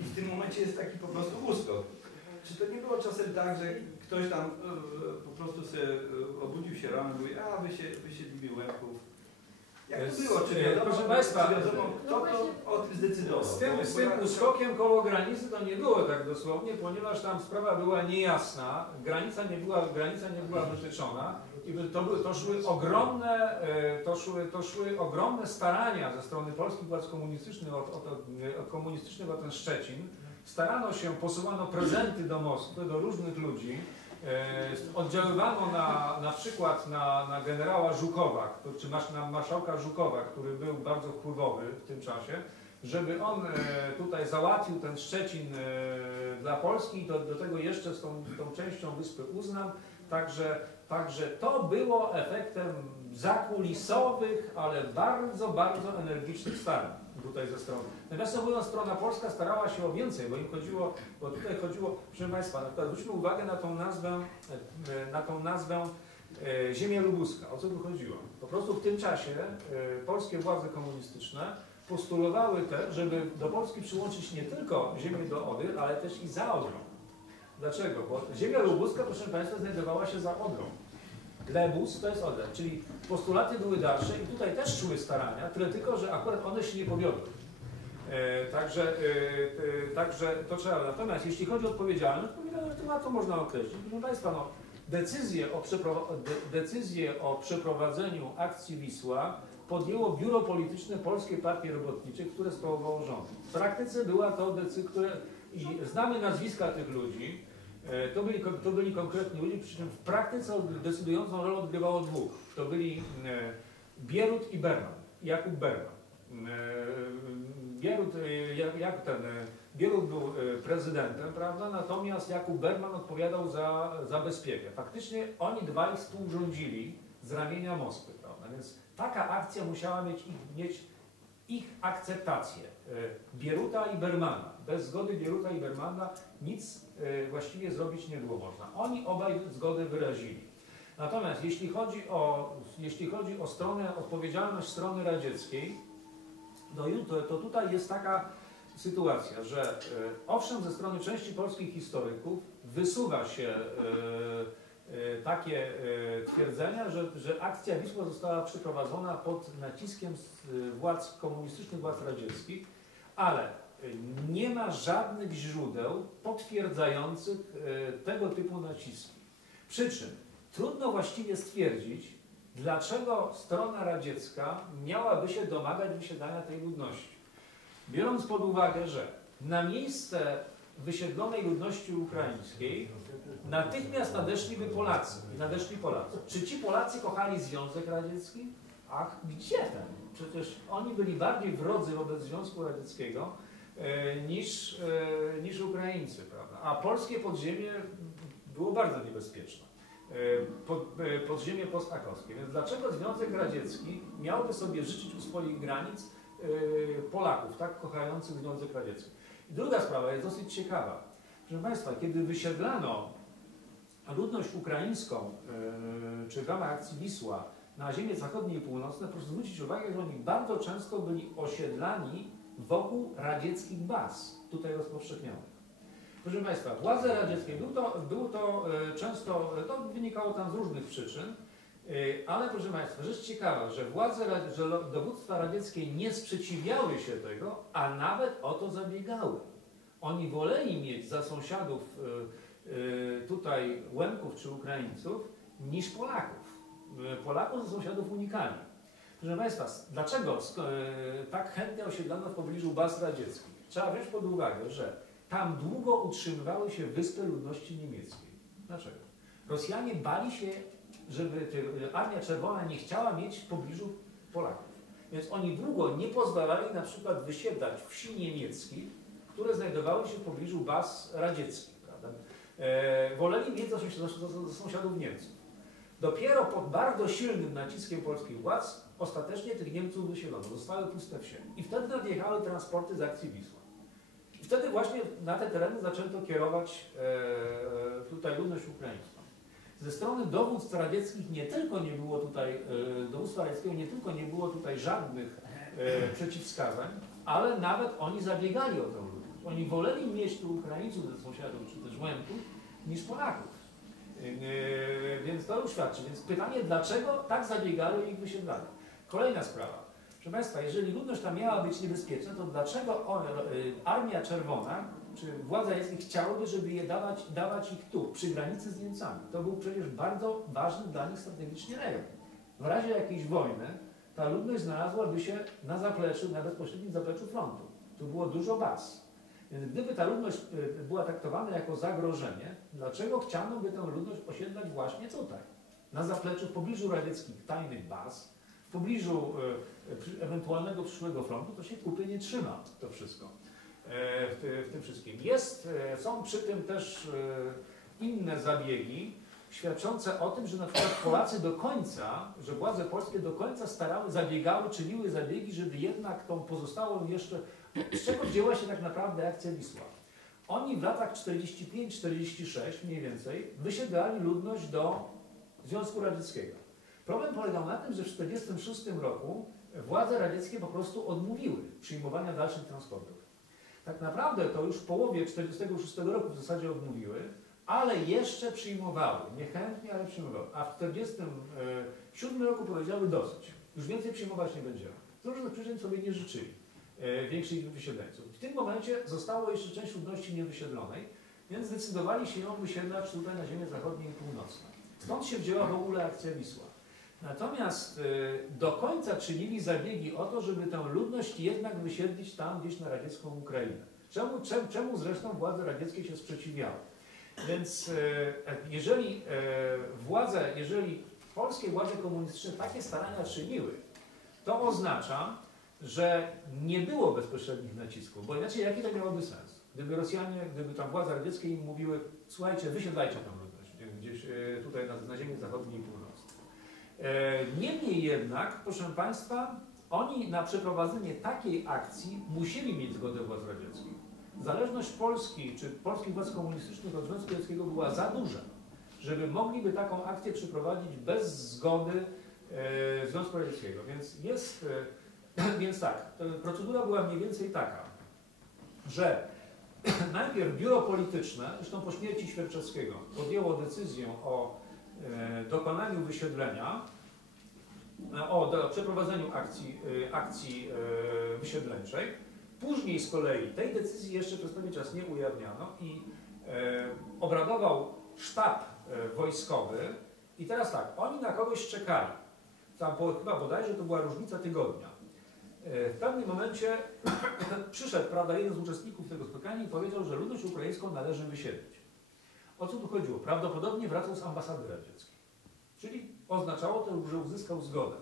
I w tym momencie jest taki po prostu łuskot. Czy to nie było czasem tak, że ktoś tam po prostu sobie obudził się rano i mówi, a wy siedlimy Łemków. Jak to było? Czy wiadomo, proszę Państwa, kto o tym zdecydował? Z tym uskokiem koło granicy to nie było tak dosłownie, ponieważ tam sprawa była niejasna, granica nie była wytyczona i to szły ogromne starania ze strony polskich władz komunistycznych o ten Szczecin. Starano się, posyłano prezenty do Moskwy, do różnych ludzi. Oddziaływano na przykład na generała Żukowa, czy na marszałka Żukowa, który był bardzo wpływowy w tym czasie, żeby on tutaj załatwił ten Szczecin dla Polski i do tego jeszcze z tą częścią wyspy uznał. Także to było efektem zakulisowych, ale bardzo, bardzo energicznych starań tutaj ze strony. Natomiast mówiąc, strona polska starała się o więcej, bo tutaj chodziło, proszę Państwa, na przykład zwróćmy uwagę na tą nazwę Ziemia Lubuska. O co tu chodziło? Po prostu w tym czasie polskie władze komunistyczne postulowały żeby do Polski przyłączyć nie tylko ziemię do Odry, ale też i za Odrą. Dlaczego? Bo ziemia lubuska, proszę Państwa, znajdowała się za Odrą. Lebus to jest Odra, czyli postulaty były dalsze i tutaj też szły starania, tyle tylko, że akurat one się nie powiodły. Także to trzeba. Natomiast jeśli chodzi o odpowiedzialność, to można określić. Proszę Państwa, no, decyzję o przeprowadzeniu akcji Wisła podjęło Biuro Polityczne Polskiej Partii Robotniczej, które sprawowało rząd. W praktyce była to decyzja, i znamy nazwiska tych ludzi, to byli konkretni ludzie, przy czym w praktyce decydującą rolę odgrywało dwóch. To byli Bierut i Berman, Jakub Berman. Bierut był prezydentem, prawda? Natomiast Jakub Berman odpowiadał za bezpiekę. Faktycznie oni dwaj współrządzili z ramienia Moskwy, prawda? Więc taka akcja musiała mieć ich akceptację. Bieruta i Bermana. Bez zgody Bieruta i Bermana nic właściwie zrobić nie było można. Oni obaj zgodę wyrazili. Natomiast jeśli chodzi o odpowiedzialność strony radzieckiej, to tutaj jest taka sytuacja, że owszem ze strony części polskich historyków wysuwa się takie twierdzenia, że akcja Wisła została przeprowadzona pod naciskiem władz komunistycznych, władz radzieckich, ale nie ma żadnych źródeł potwierdzających tego typu naciski. Przy czym trudno właściwie stwierdzić, dlaczego strona radziecka miałaby się domagać wysiedlania tej ludności. Biorąc pod uwagę, że na miejsce wysiedlonej ludności ukraińskiej natychmiast nadeszliby Polacy. Nadeszli Polacy. Czy ci Polacy kochali Związek Radziecki? Ach, gdzie ten? Przecież oni byli bardziej wrodzy wobec Związku Radzieckiego niż Ukraińcy, prawda? A polskie podziemie było bardzo niebezpieczne. Podziemie postakowskie. Więc dlaczego Związek Radziecki miałby sobie życzyć u swoich granic Polaków, tak kochających Związek Radziecki? I druga sprawa jest dosyć ciekawa. Proszę Państwa, kiedy wysiedlano ludność ukraińską, czy w ramach akcji Wisła, na ziemię zachodnie i północne, proszę zwrócić uwagę, że oni bardzo często byli osiedlani wokół radzieckich baz, tutaj rozpowszechnionych. Proszę Państwa, władze radzieckie, było to często, to wynikało tam z różnych przyczyn, ale proszę Państwa, rzecz ciekawa, że że dowództwa radzieckie nie sprzeciwiały się tego, a nawet o to zabiegały. Oni woleli mieć za sąsiadów tutaj Łemków czy Ukraińców niż Polaków. Polaków za sąsiadów unikali. Proszę Państwa, dlaczego tak chętnie osiedlano w pobliżu baz radzieckich? Trzeba wziąć pod uwagę, że tam długo utrzymywały się wyspy ludności niemieckiej. Dlaczego? Rosjanie bali się, żeby Armia Czerwona nie chciała mieć w pobliżu Polaków. Więc oni długo nie pozwalali na przykład wysiedlać wsi niemieckich, które znajdowały się w pobliżu baz radzieckich. Prawda? Woleli mieć za sąsiadów Niemców. Dopiero pod bardzo silnym naciskiem polskich władz ostatecznie tych Niemców wysiedlono. Zostały puste wsie. I wtedy nadjechały transporty z akcji Wisła. I wtedy właśnie na te tereny zaczęto kierować tutaj ludność ukraińską. Ze strony dowództw radzieckich nie tylko nie było tutaj, dowództwa radzieckiego nie tylko nie było tutaj żadnych przeciwwskazań, ale nawet oni zabiegali o tę ludność. Oni woleli mieć tu Ukraińców ze sąsiadów, czy też Łemków, niż Polaków. Więc to już świadczy. Więc pytanie, dlaczego tak zabiegały i ich wysiedlali? Kolejna sprawa. Proszę Państwa, jeżeli ludność tam miała być niebezpieczna, to dlaczego Armia Czerwona, czy władze radzieckie chciałyby, żeby je dawać ich tu, przy granicy z Niemcami? To był przecież bardzo ważny dla nich strategicznie rejon. W razie jakiejś wojny ta ludność znalazłaby się na zapleczu, na bezpośrednim zapleczu frontu. Tu było dużo baz. Więc gdyby ta ludność była traktowana jako zagrożenie, dlaczego chciano by tę ludność osiedlać właśnie tutaj? Na zapleczu, w pobliżu radzieckich tajnych baz, w pobliżu ewentualnego przyszłego frontu, to się kupy nie trzyma to wszystko. W tym wszystkim. Są przy tym też inne zabiegi świadczące o tym, że na przykład Polacy do końca, że władze polskie do końca czyniły zabiegi, żeby jednak tą pozostałą jeszcze, z czego wzięła się tak naprawdę akcja Wisła. Oni w latach 45-46 mniej więcej wysiedlali ludność do Związku Radzieckiego. Problem polegał na tym, że w 1946 roku władze radzieckie po prostu odmówiły przyjmowania dalszych transportów. Tak naprawdę to już w połowie 1946 roku w zasadzie odmówiły, ale jeszcze przyjmowały. Niechętnie, ale przyjmowały. A w 1947 roku powiedziały dosyć. Już więcej przyjmować nie będziemy. Z różnych przyczyn sobie nie życzyli większych wysiedleńców. W tym momencie zostało jeszcze część ludności niewysiedlonej, więc zdecydowali się ją wysiedlać tutaj na ziemię zachodnie i północne. Stąd się wzięła w ogóle akcja Wisła. Natomiast do końca czynili zabiegi o to, żeby tę ludność jednak wysiedlić tam gdzieś na radziecką Ukrainę. Czemu zresztą władze radzieckie się sprzeciwiały? Więc jeżeli polskie władze komunistyczne takie starania czyniły, to oznacza, że nie było bezpośrednich nacisków, bo inaczej jaki to miałoby sens? Gdyby tam władze radzieckie im mówiły, słuchajcie, wysiedlajcie tę ludność gdzieś tutaj na ziemi zachodniej i północnej. Niemniej jednak, proszę Państwa, oni na przeprowadzenie takiej akcji musieli mieć zgodę władz radzieckich. Zależność Polski czy polskich władz komunistycznych od Związku Radzieckiego była za duża, żeby mogliby taką akcję przeprowadzić bez zgody Związku Radzieckiego. Więc tak, procedura była mniej więcej taka. że najpierw biuro polityczne, zresztą po śmierci Świerczewskiego, podjęło decyzję o dokonaniu wysiedlenia, o przeprowadzeniu akcji wysiedleńczej. Później z kolei tej decyzji jeszcze przez pewien czas nie ujawniano i obradował sztab wojskowy i teraz tak, oni na kogoś czekali. Tam chyba bodajże to była różnica tygodnia. W pewnym momencie przyszedł, prawda, jeden z uczestników tego spotkania i powiedział, że ludność ukraińską należy wysiedlić. O co tu chodziło? Prawdopodobnie wracał z ambasady radzieckiej. Czyli oznaczało to, że uzyskał zgodę.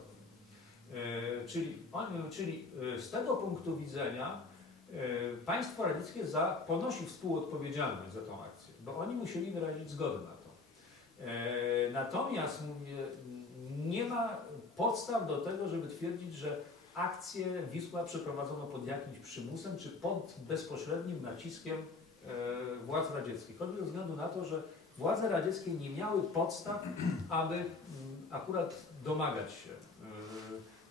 Czyli z tego punktu widzenia państwo radzieckie ponosi współodpowiedzialność za tą akcję, bo oni musieli wyrazić zgodę na to. Natomiast nie ma podstaw do tego, żeby twierdzić, że akcję Wisła przeprowadzono pod jakimś przymusem, czy pod bezpośrednim naciskiem władz radzieckich. Chodzi ze względu na to, że władze radzieckie nie miały podstaw, aby akurat domagać się,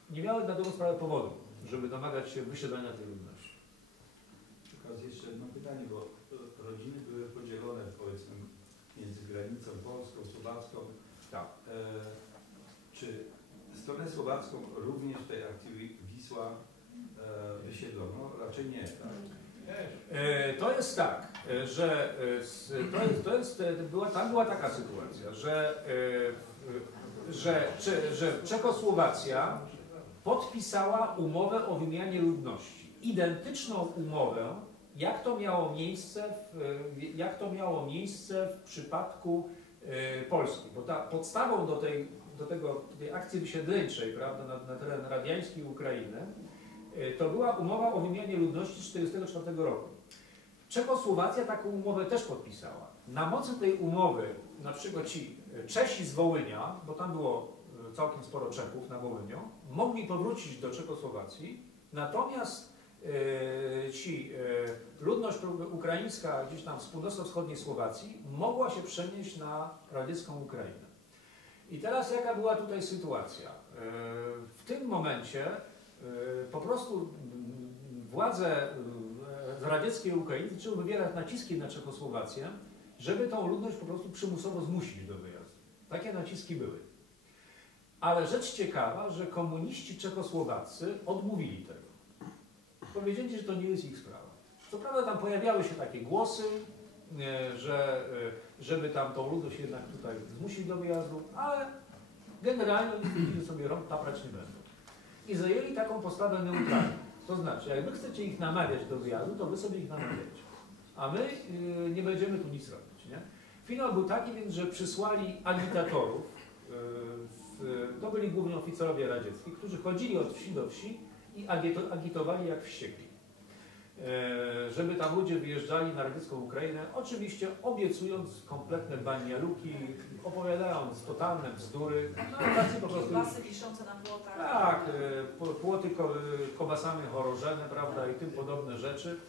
nie miały na dobrą sprawę powodu, żeby domagać się wysiedlenia tej ludności. Przy okazji jeszcze jedno pytanie, bo rodziny były podzielone, powiedzmy, między granicą polską, słowacką. Tak. Czy stronę słowacką również w tej akcji Wisła wysiedlono? Raczej nie, tak? To jest tak, że tam była taka sytuacja, że Czechosłowacja podpisała umowę o wymianie ludności. Identyczną umowę, jak to miało miejsce w przypadku Polski. Bo ta podstawą do tej akcji wysiedleńczej, prawda, na teren radzieckiej Ukrainy, to była umowa o wymianie ludności z 1944 roku. Czechosłowacja taką umowę też podpisała. Na mocy tej umowy, na przykład ci Czesi z Wołynia, bo tam było całkiem sporo Czechów na Wołyniu, mogli powrócić do Czechosłowacji, natomiast ludność ukraińska gdzieś tam z północno-wschodniej Słowacji mogła się przenieść na radziecką Ukrainę. I teraz jaka była tutaj sytuacja? W tym momencie po prostu władze z radzieckiej Ukrainy zaczęły wywierać naciski na Czechosłowację, żeby tą ludność po prostu przymusowo zmusić do wyjazdu. Takie naciski były. Ale rzecz ciekawa, że komuniści czechosłowaccy odmówili tego. Powiedzieli, że to nie jest ich sprawa. Co prawda tam pojawiały się takie głosy, żeby tam tą ludność jednak tutaj zmusić do wyjazdu, ale generalnie oni stwierdzili, że sobie rąk taprać nie będą. I zajęli taką postawę neutralną. To znaczy, jak wy chcecie ich namawiać do wyjazdu, to wy sobie ich namawiacie. A my nie będziemy tu nic robić. Nie? Finał był taki więc, że przysłali agitatorów, to byli głównie oficerowie radziecki, którzy chodzili od wsi do wsi i agitowali jak wściekli. Żeby tam ludzie wyjeżdżali na radziecką Ukrainę, oczywiście obiecując kompletne banialuki, opowiadając totalne bzdury. No, tacy po prostu... Kiełbasy wiszące na płotach. Tak, płoty kobasami chorożene, prawda, i tym podobne rzeczy.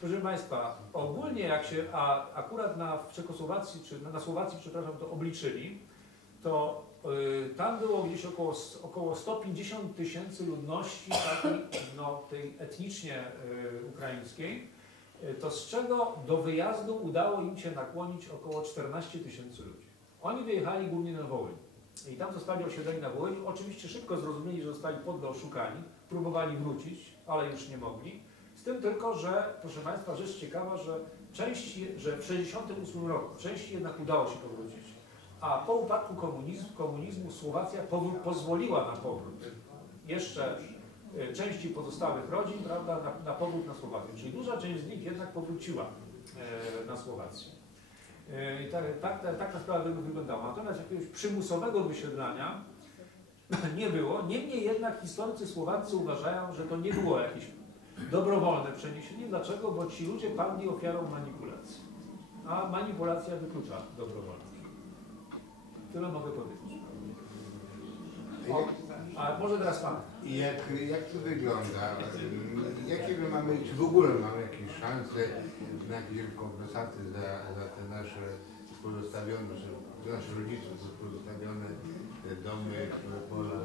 Proszę Państwa, ogólnie jak się akurat w Czechosłowacji, czy na Słowacji, przepraszam, to obliczyli, to tam było gdzieś około 150 000 ludności takiej, tej etnicznie ukraińskiej, to z czego do wyjazdu udało im się nakłonić około 14 000 ludzi. Oni wyjechali głównie na Wołyń i tam zostali osiedleni na Wołyniu. Oczywiście szybko zrozumieli, że zostali podle oszukani, próbowali wrócić, ale już nie mogli. Z tym tylko, że, proszę Państwa, rzecz ciekawa, że w 1968 roku części jednak udało się powrócić. A po upadku komunizmu Słowacja pozwoliła na powrót jeszcze części pozostałych rodzin, prawda, na powrót na Słowację. Czyli duża część z nich jednak powróciła na Słowację. I tak ta sprawa wyglądała. Natomiast jakiegoś przymusowego wysiedlania nie było. Niemniej jednak historycy słowaccy uważają, że to nie było jakieś dobrowolne przeniesienie. Dlaczego? Bo ci ludzie padli ofiarą manipulacji. A manipulacja wyklucza dobrowolność. Tyle mogę powiedzieć. A może teraz Pan. Jak to wygląda? Jakie my mamy, czy w ogóle mamy jakieś szanse na jakieś rekompensaty za te nasze pozostawione, za naszych rodziców pozostawione domy, pola?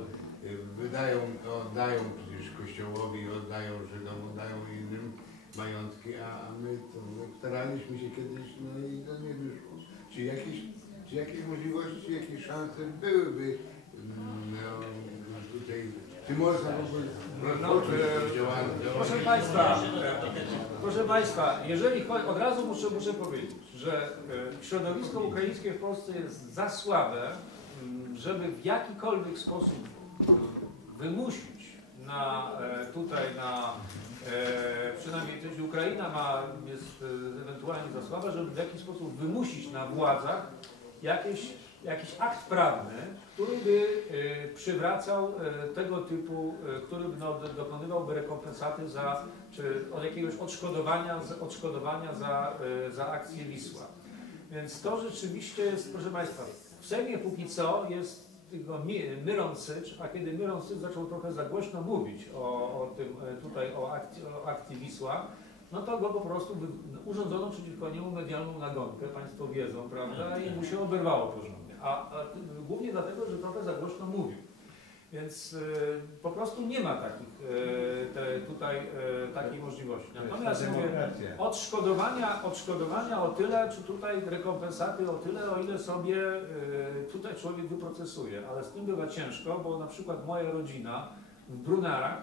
Oddają przecież Kościołowi, oddają Żydom, oddają innym. majątki, a my to staraliśmy się kiedyś, no i to nie wyszło. Czy jakieś możliwości, jakieś szanse byłyby no, tutaj, czy można w ogóle rozpocząć działalność? Proszę Państwa, jeżeli chodzi, od razu muszę powiedzieć, że środowisko ukraińskie w Polsce jest za słabe, żeby w jakikolwiek sposób wymusić przynajmniej jeśli Ukraina jest ewentualnie za słaba, żeby w jakiś sposób wymusić na władzach jakiś akt prawny, który by przywracał tego typu, który by dokonywałby rekompensaty czy od jakiegoś odszkodowania za akcję Wisła. Więc to rzeczywiście jest, proszę Państwa, w Sejmie póki co jest tylko Myron Sycz, a kiedy Myron Sycz zaczął trochę za głośno mówić o tym tutaj, o akcji Wisła, no to go po prostu urządzono przeciwko niemu medialną nagonkę, Państwo wiedzą, prawda, i mu się oberwało porządnie. A głównie dlatego, że trochę za głośno mówił. Więc po prostu nie ma takiej możliwości. Natomiast mówię, odszkodowania o tyle, czy tutaj rekompensaty o tyle, o ile sobie tutaj człowiek wyprocesuje. Ale z tym bywa ciężko, bo na przykład moja rodzina w Brunarach,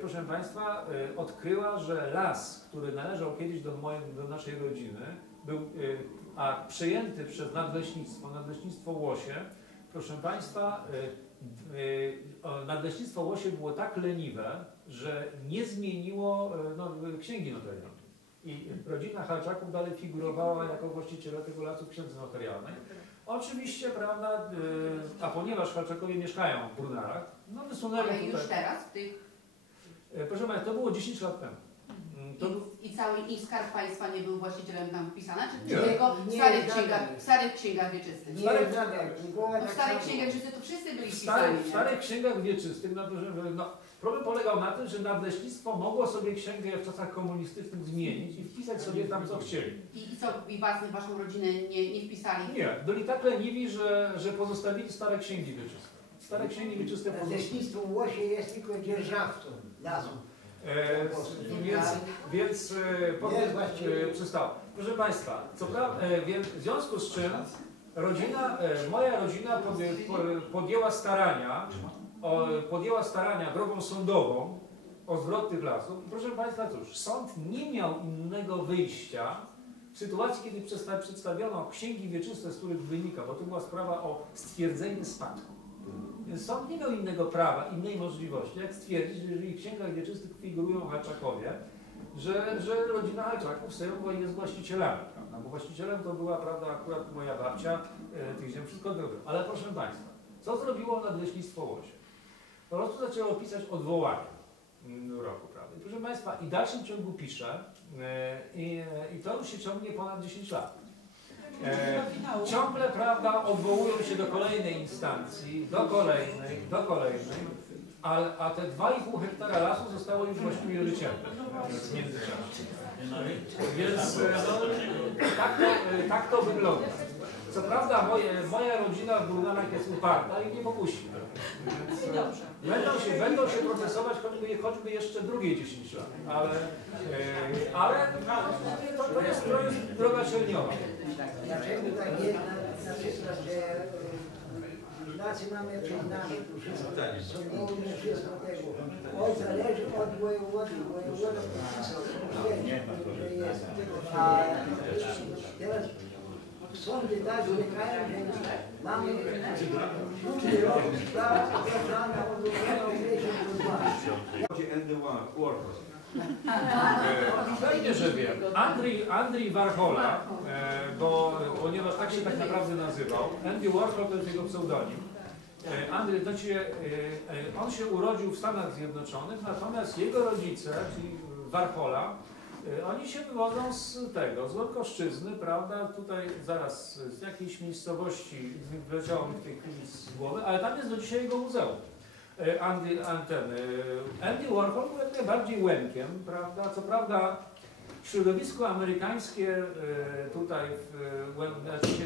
proszę Państwa, odkryła, że las, który należał kiedyś do naszej rodziny, był przejęty przez nadleśnictwo Łosie. Proszę Państwa, nadleśnictwo Łosie było tak leniwe, że nie zmieniło księgi notarialnej. I rodzina Halczaków dalej figurowała jako właściciele tego lasu w księdze notarialnej. Oczywiście, prawda, a ponieważ Halczakowie mieszkają w Brunarach, no wysunęli Ale tutaj... już teraz w tych... Proszę Państwa, to było 10 lat temu. I Skarb Państwa nie był właścicielem tam wpisany, czy Nie. tylko w starych księgach wieczystych? W starych księgach wieczystych to wszyscy byli W wpisani. starych księgach wieczystych, problem polegał na tym, że nadleśnictwo mogło sobie księgę w czasach komunistycznych zmienić i wpisać sobie tam co chcieli. I waszą rodzinę nie wpisali? Nie, byli tak leniwi, że pozostawili stare księgi wieczyste. Stare księgi wieczyste pozostawili. Leśnictwo w Łosie jest tylko dzierżawcą lasu. Więc przystało. Proszę Państwa, co prawda, w związku z czym moja rodzina podjęła starania drogą sądową o zwrot tych lasów. Proszę Państwa, cóż, sąd nie miał innego wyjścia w sytuacji, kiedy przedstawiono księgi wieczyste, z których wynika, bo to była sprawa o stwierdzenie spadku. Więc sąd nie miał innego prawa, innej możliwości, jak stwierdzić, że jeżeli w księgach wieczystych figurują Halczakowie, że rodzina Halczaków jest właścicielami, prawda? Bo właścicielem to była, prawda, akurat moja babcia tych ziem, wszystko dobrze. Ale proszę Państwa, co zrobiło nadleśnictwo Łosie? Po prostu zaczęło pisać odwołanie roku, prawda? I proszę Państwa, i w dalszym ciągu pisze, i to już się ciągnie ponad 10 lat. Ciągle, prawda, odwołują się do kolejnej instancji, do kolejnej, a te 2,5 hektara lasu zostało już właściwie wycięte w międzyczasie. Więc tak to wygląda. Co prawda moja rodzina w Brunarach jest uparta i nie popuści. Będą się procesować choćby jeszcze drugie 10 lat, ale to jest droga średniowa. Dlaczego tak jest na przykład, że lasy mamy przyznane, sądownie wszystko tego. Od zależy od wojewody. Wojewoda podpisał, że jest. A teraz sądy tak wynikają, że mamy 7 rok sprawa obrażana, odłożona w miesiąc do 2. Pewnie, że wiem. Andrzej Warhola, ponieważ tak się tak naprawdę nazywał, Andy Warhol to jest jego pseudonim. On się urodził w Stanach Zjednoczonych, natomiast jego rodzice, czyli Warhola, oni się wywodzą z Łękoszczyzny, prawda, tutaj zaraz z jakiejś miejscowości, wyleciało mi w tej chwili z głowy, ale tam jest do dzisiaj jego muzeum. Andy Warhol był jak najbardziej Łemkiem, prawda? Co prawda środowisko amerykańskie tutaj,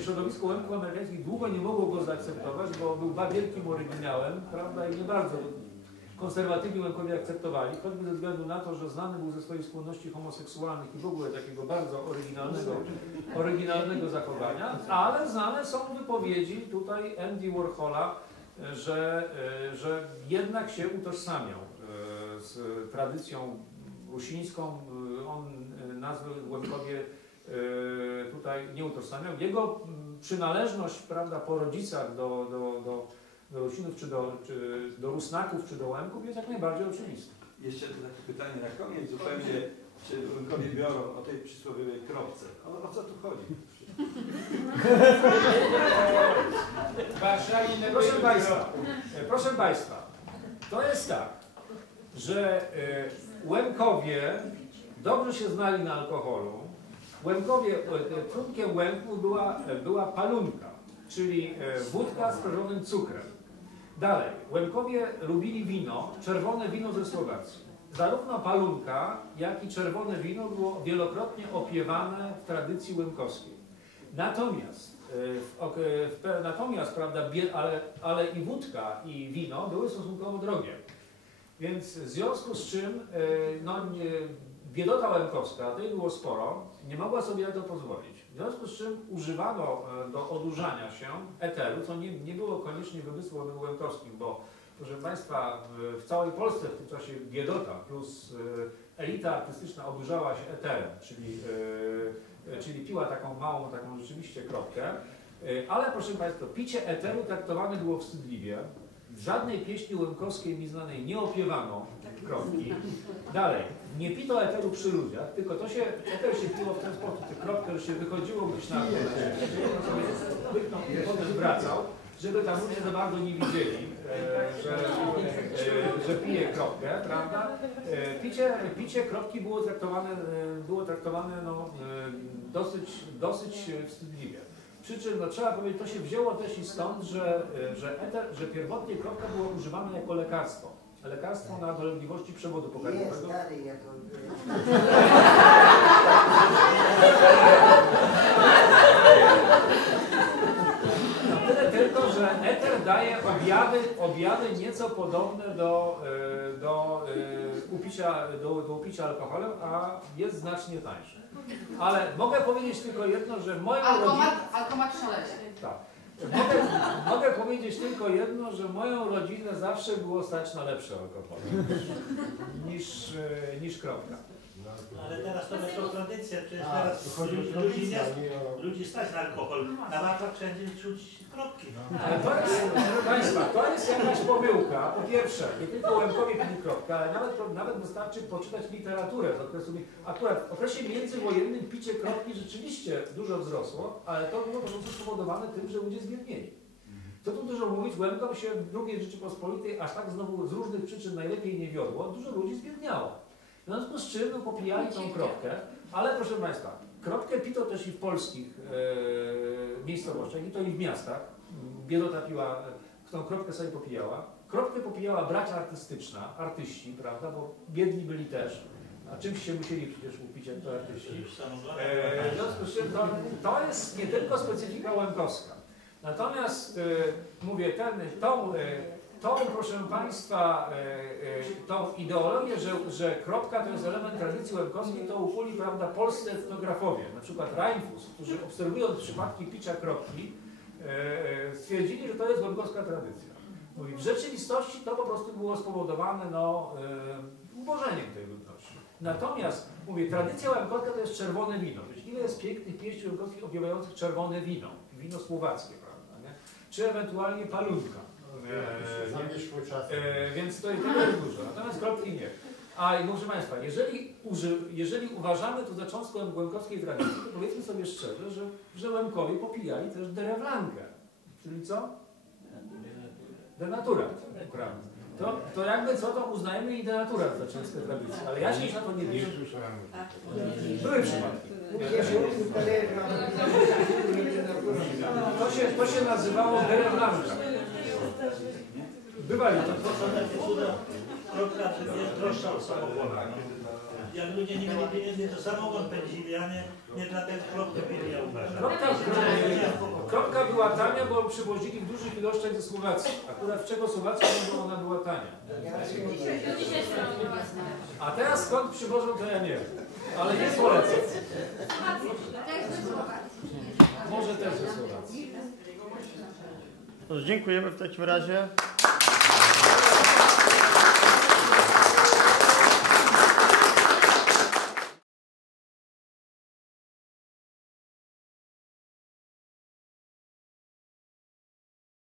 środowisko Łemków amerykańskich długo nie mogło go zaakceptować, bo był wielkim oryginałem, prawda? I nie bardzo konserwatywni Łemkowie akceptowali, choćby ze względu na to, że znany był ze swojej skłonności homoseksualnych i w ogóle takiego bardzo oryginalnego zachowania, ale znane są wypowiedzi tutaj Andy Warhola, że jednak się utożsamiał z tradycją rusińską. On nazwy Łemkowie tutaj nie utożsamiał. Jego przynależność, prawda, po rodzicach do Rusinów, czy do Rusnaków, czy do Łemków jest jak najbardziej oczywista. Jeszcze takie pytanie na koniec zupełnie, czy Łemkowie biorą o tej przysłowiowej kropce. O co tu chodzi? Proszę Państwa, to jest tak, że Łemkowie dobrze się znali na alkoholu. Łemkowie, trunkiem Łemków była palunka, czyli wódka z prażonym cukrem. Dalej, Łemkowie lubili wino, czerwone wino ze Słowacji. Zarówno palunka, jak i czerwone wino było wielokrotnie opiewane w tradycji łemkowskiej. Natomiast prawda, ale i wódka, i wino były stosunkowo drogie. Więc w związku z czym biedota łemkowska, tej było sporo, nie mogła sobie na to pozwolić. W związku z czym używano do odurzania się eteru, co nie było koniecznie wymysłem łemkowskim, bo proszę Państwa, w całej Polsce w tym czasie biedota plus elita artystyczna odurzała się eterem, czyli piła taką małą, taką rzeczywiście kropkę, ale proszę Państwa, picie eteru traktowane było wstydliwie. W żadnej pieśni łemkowskiej mi znanej nie opiewano kropki. Dalej, nie pito eteru przy ludziach, tylko eter się piło w ten sposób, te kropkę, że się wychodziło gdzieś na dół, i potem wracał, żeby tam ludzie za bardzo nie widzieli, że pije kropkę, prawda? Picie kropki było traktowane dosyć wstydliwie. Przy czym trzeba powiedzieć, to się wzięło też i stąd, że pierwotnie kropka była używana jako lekarstwo. Lekarstwo na dolegliwości przewodu pokarmowego. Jest dalej jako... Tyle tylko, że eter daje objawy nieco podobne do upicia alkoholem, a jest znacznie tańszy. Ale mogę powiedzieć tylko jedno, że moją rodzinę... Alkomat szalenie. Tak. Mogę powiedzieć tylko jedno, że moją rodzinę zawsze było stać na lepsze alkohol niż kropka. Ale teraz to jest tradycja, przecież teraz ludzi stać na alkohol. Na łapach wszędzie czuć kropki. Ale to jest, proszę Państwa, to jest jakaś pomyłka. Po pierwsze, nie tylko Łemkowie pili kropkę, ale nawet wystarczy poczytać literaturę z okresu. Akurat w okresie międzywojennym picie kropki rzeczywiście dużo wzrosło, ale to było po prostu spowodowane tym, że ludzie zbiednieli. Co tu dużo mówić, Łemkom się w II Rzeczypospolitej aż tak znowu z różnych przyczyn najlepiej nie wiodło, dużo ludzi zbiedniało. W związku z czym popijali tą kropkę, ale proszę Państwa, kropkę pito też i w polskich miejscowościach, i to i w miastach. Biedota piła, tą kropkę sobie popijała. Kropkę popijała bracia artystyczna, artyści, prawda, bo biedni byli też. A czymś się musieli przecież upić, jak to artyści. W związku z czym to jest nie tylko specyfika łemkowska. Natomiast mówię, tą, proszę Państwa, tą ideologię, że kropka to jest element tradycji łemkowskiej, to ukuli, prawda, polscy etnografowie, na przykład Reinfuss, którzy obserwując przypadki picia kropki, stwierdzili, że to jest łemkowska tradycja. Mówi, w rzeczywistości to po prostu było spowodowane ubożeniem tej ludności. Natomiast, mówię, tradycja łemkowska to jest czerwone wino. Ile jest pięknych pieśni łemkowskich obiewających czerwone wino słowackie, prawda, nie? Czy ewentualnie palunka. Więc to jest dużo, natomiast kropki nie. A proszę Państwa, jeżeli uważamy to za cząstkę łemkowskiej tradycji, to powiedzmy sobie szczerze, że Łemkowie popijali też derewlankę. Czyli co? Denaturat, prawda? To jakby co, to uznajmy i denaturat za częstkę tradycji, ale ja się na to nie wierzę. Były przypadki. To się nazywało derewlanka. Bywali to. Kropka jest droższa od samochodu. jak ludzie nie mieli pieniędzy, to samochód pędzili, a nie dla tego kropkę pili, ja uważam. Kropka była tania, bo przywozili w dużych ilościach ze Słowacji. Akurat w Czechosłowacji ona była tania. A teraz skąd przywożą, to ja nie wiem. Ale nie polecam. Może też ze Słowacji. To dziękujemy w takim razie.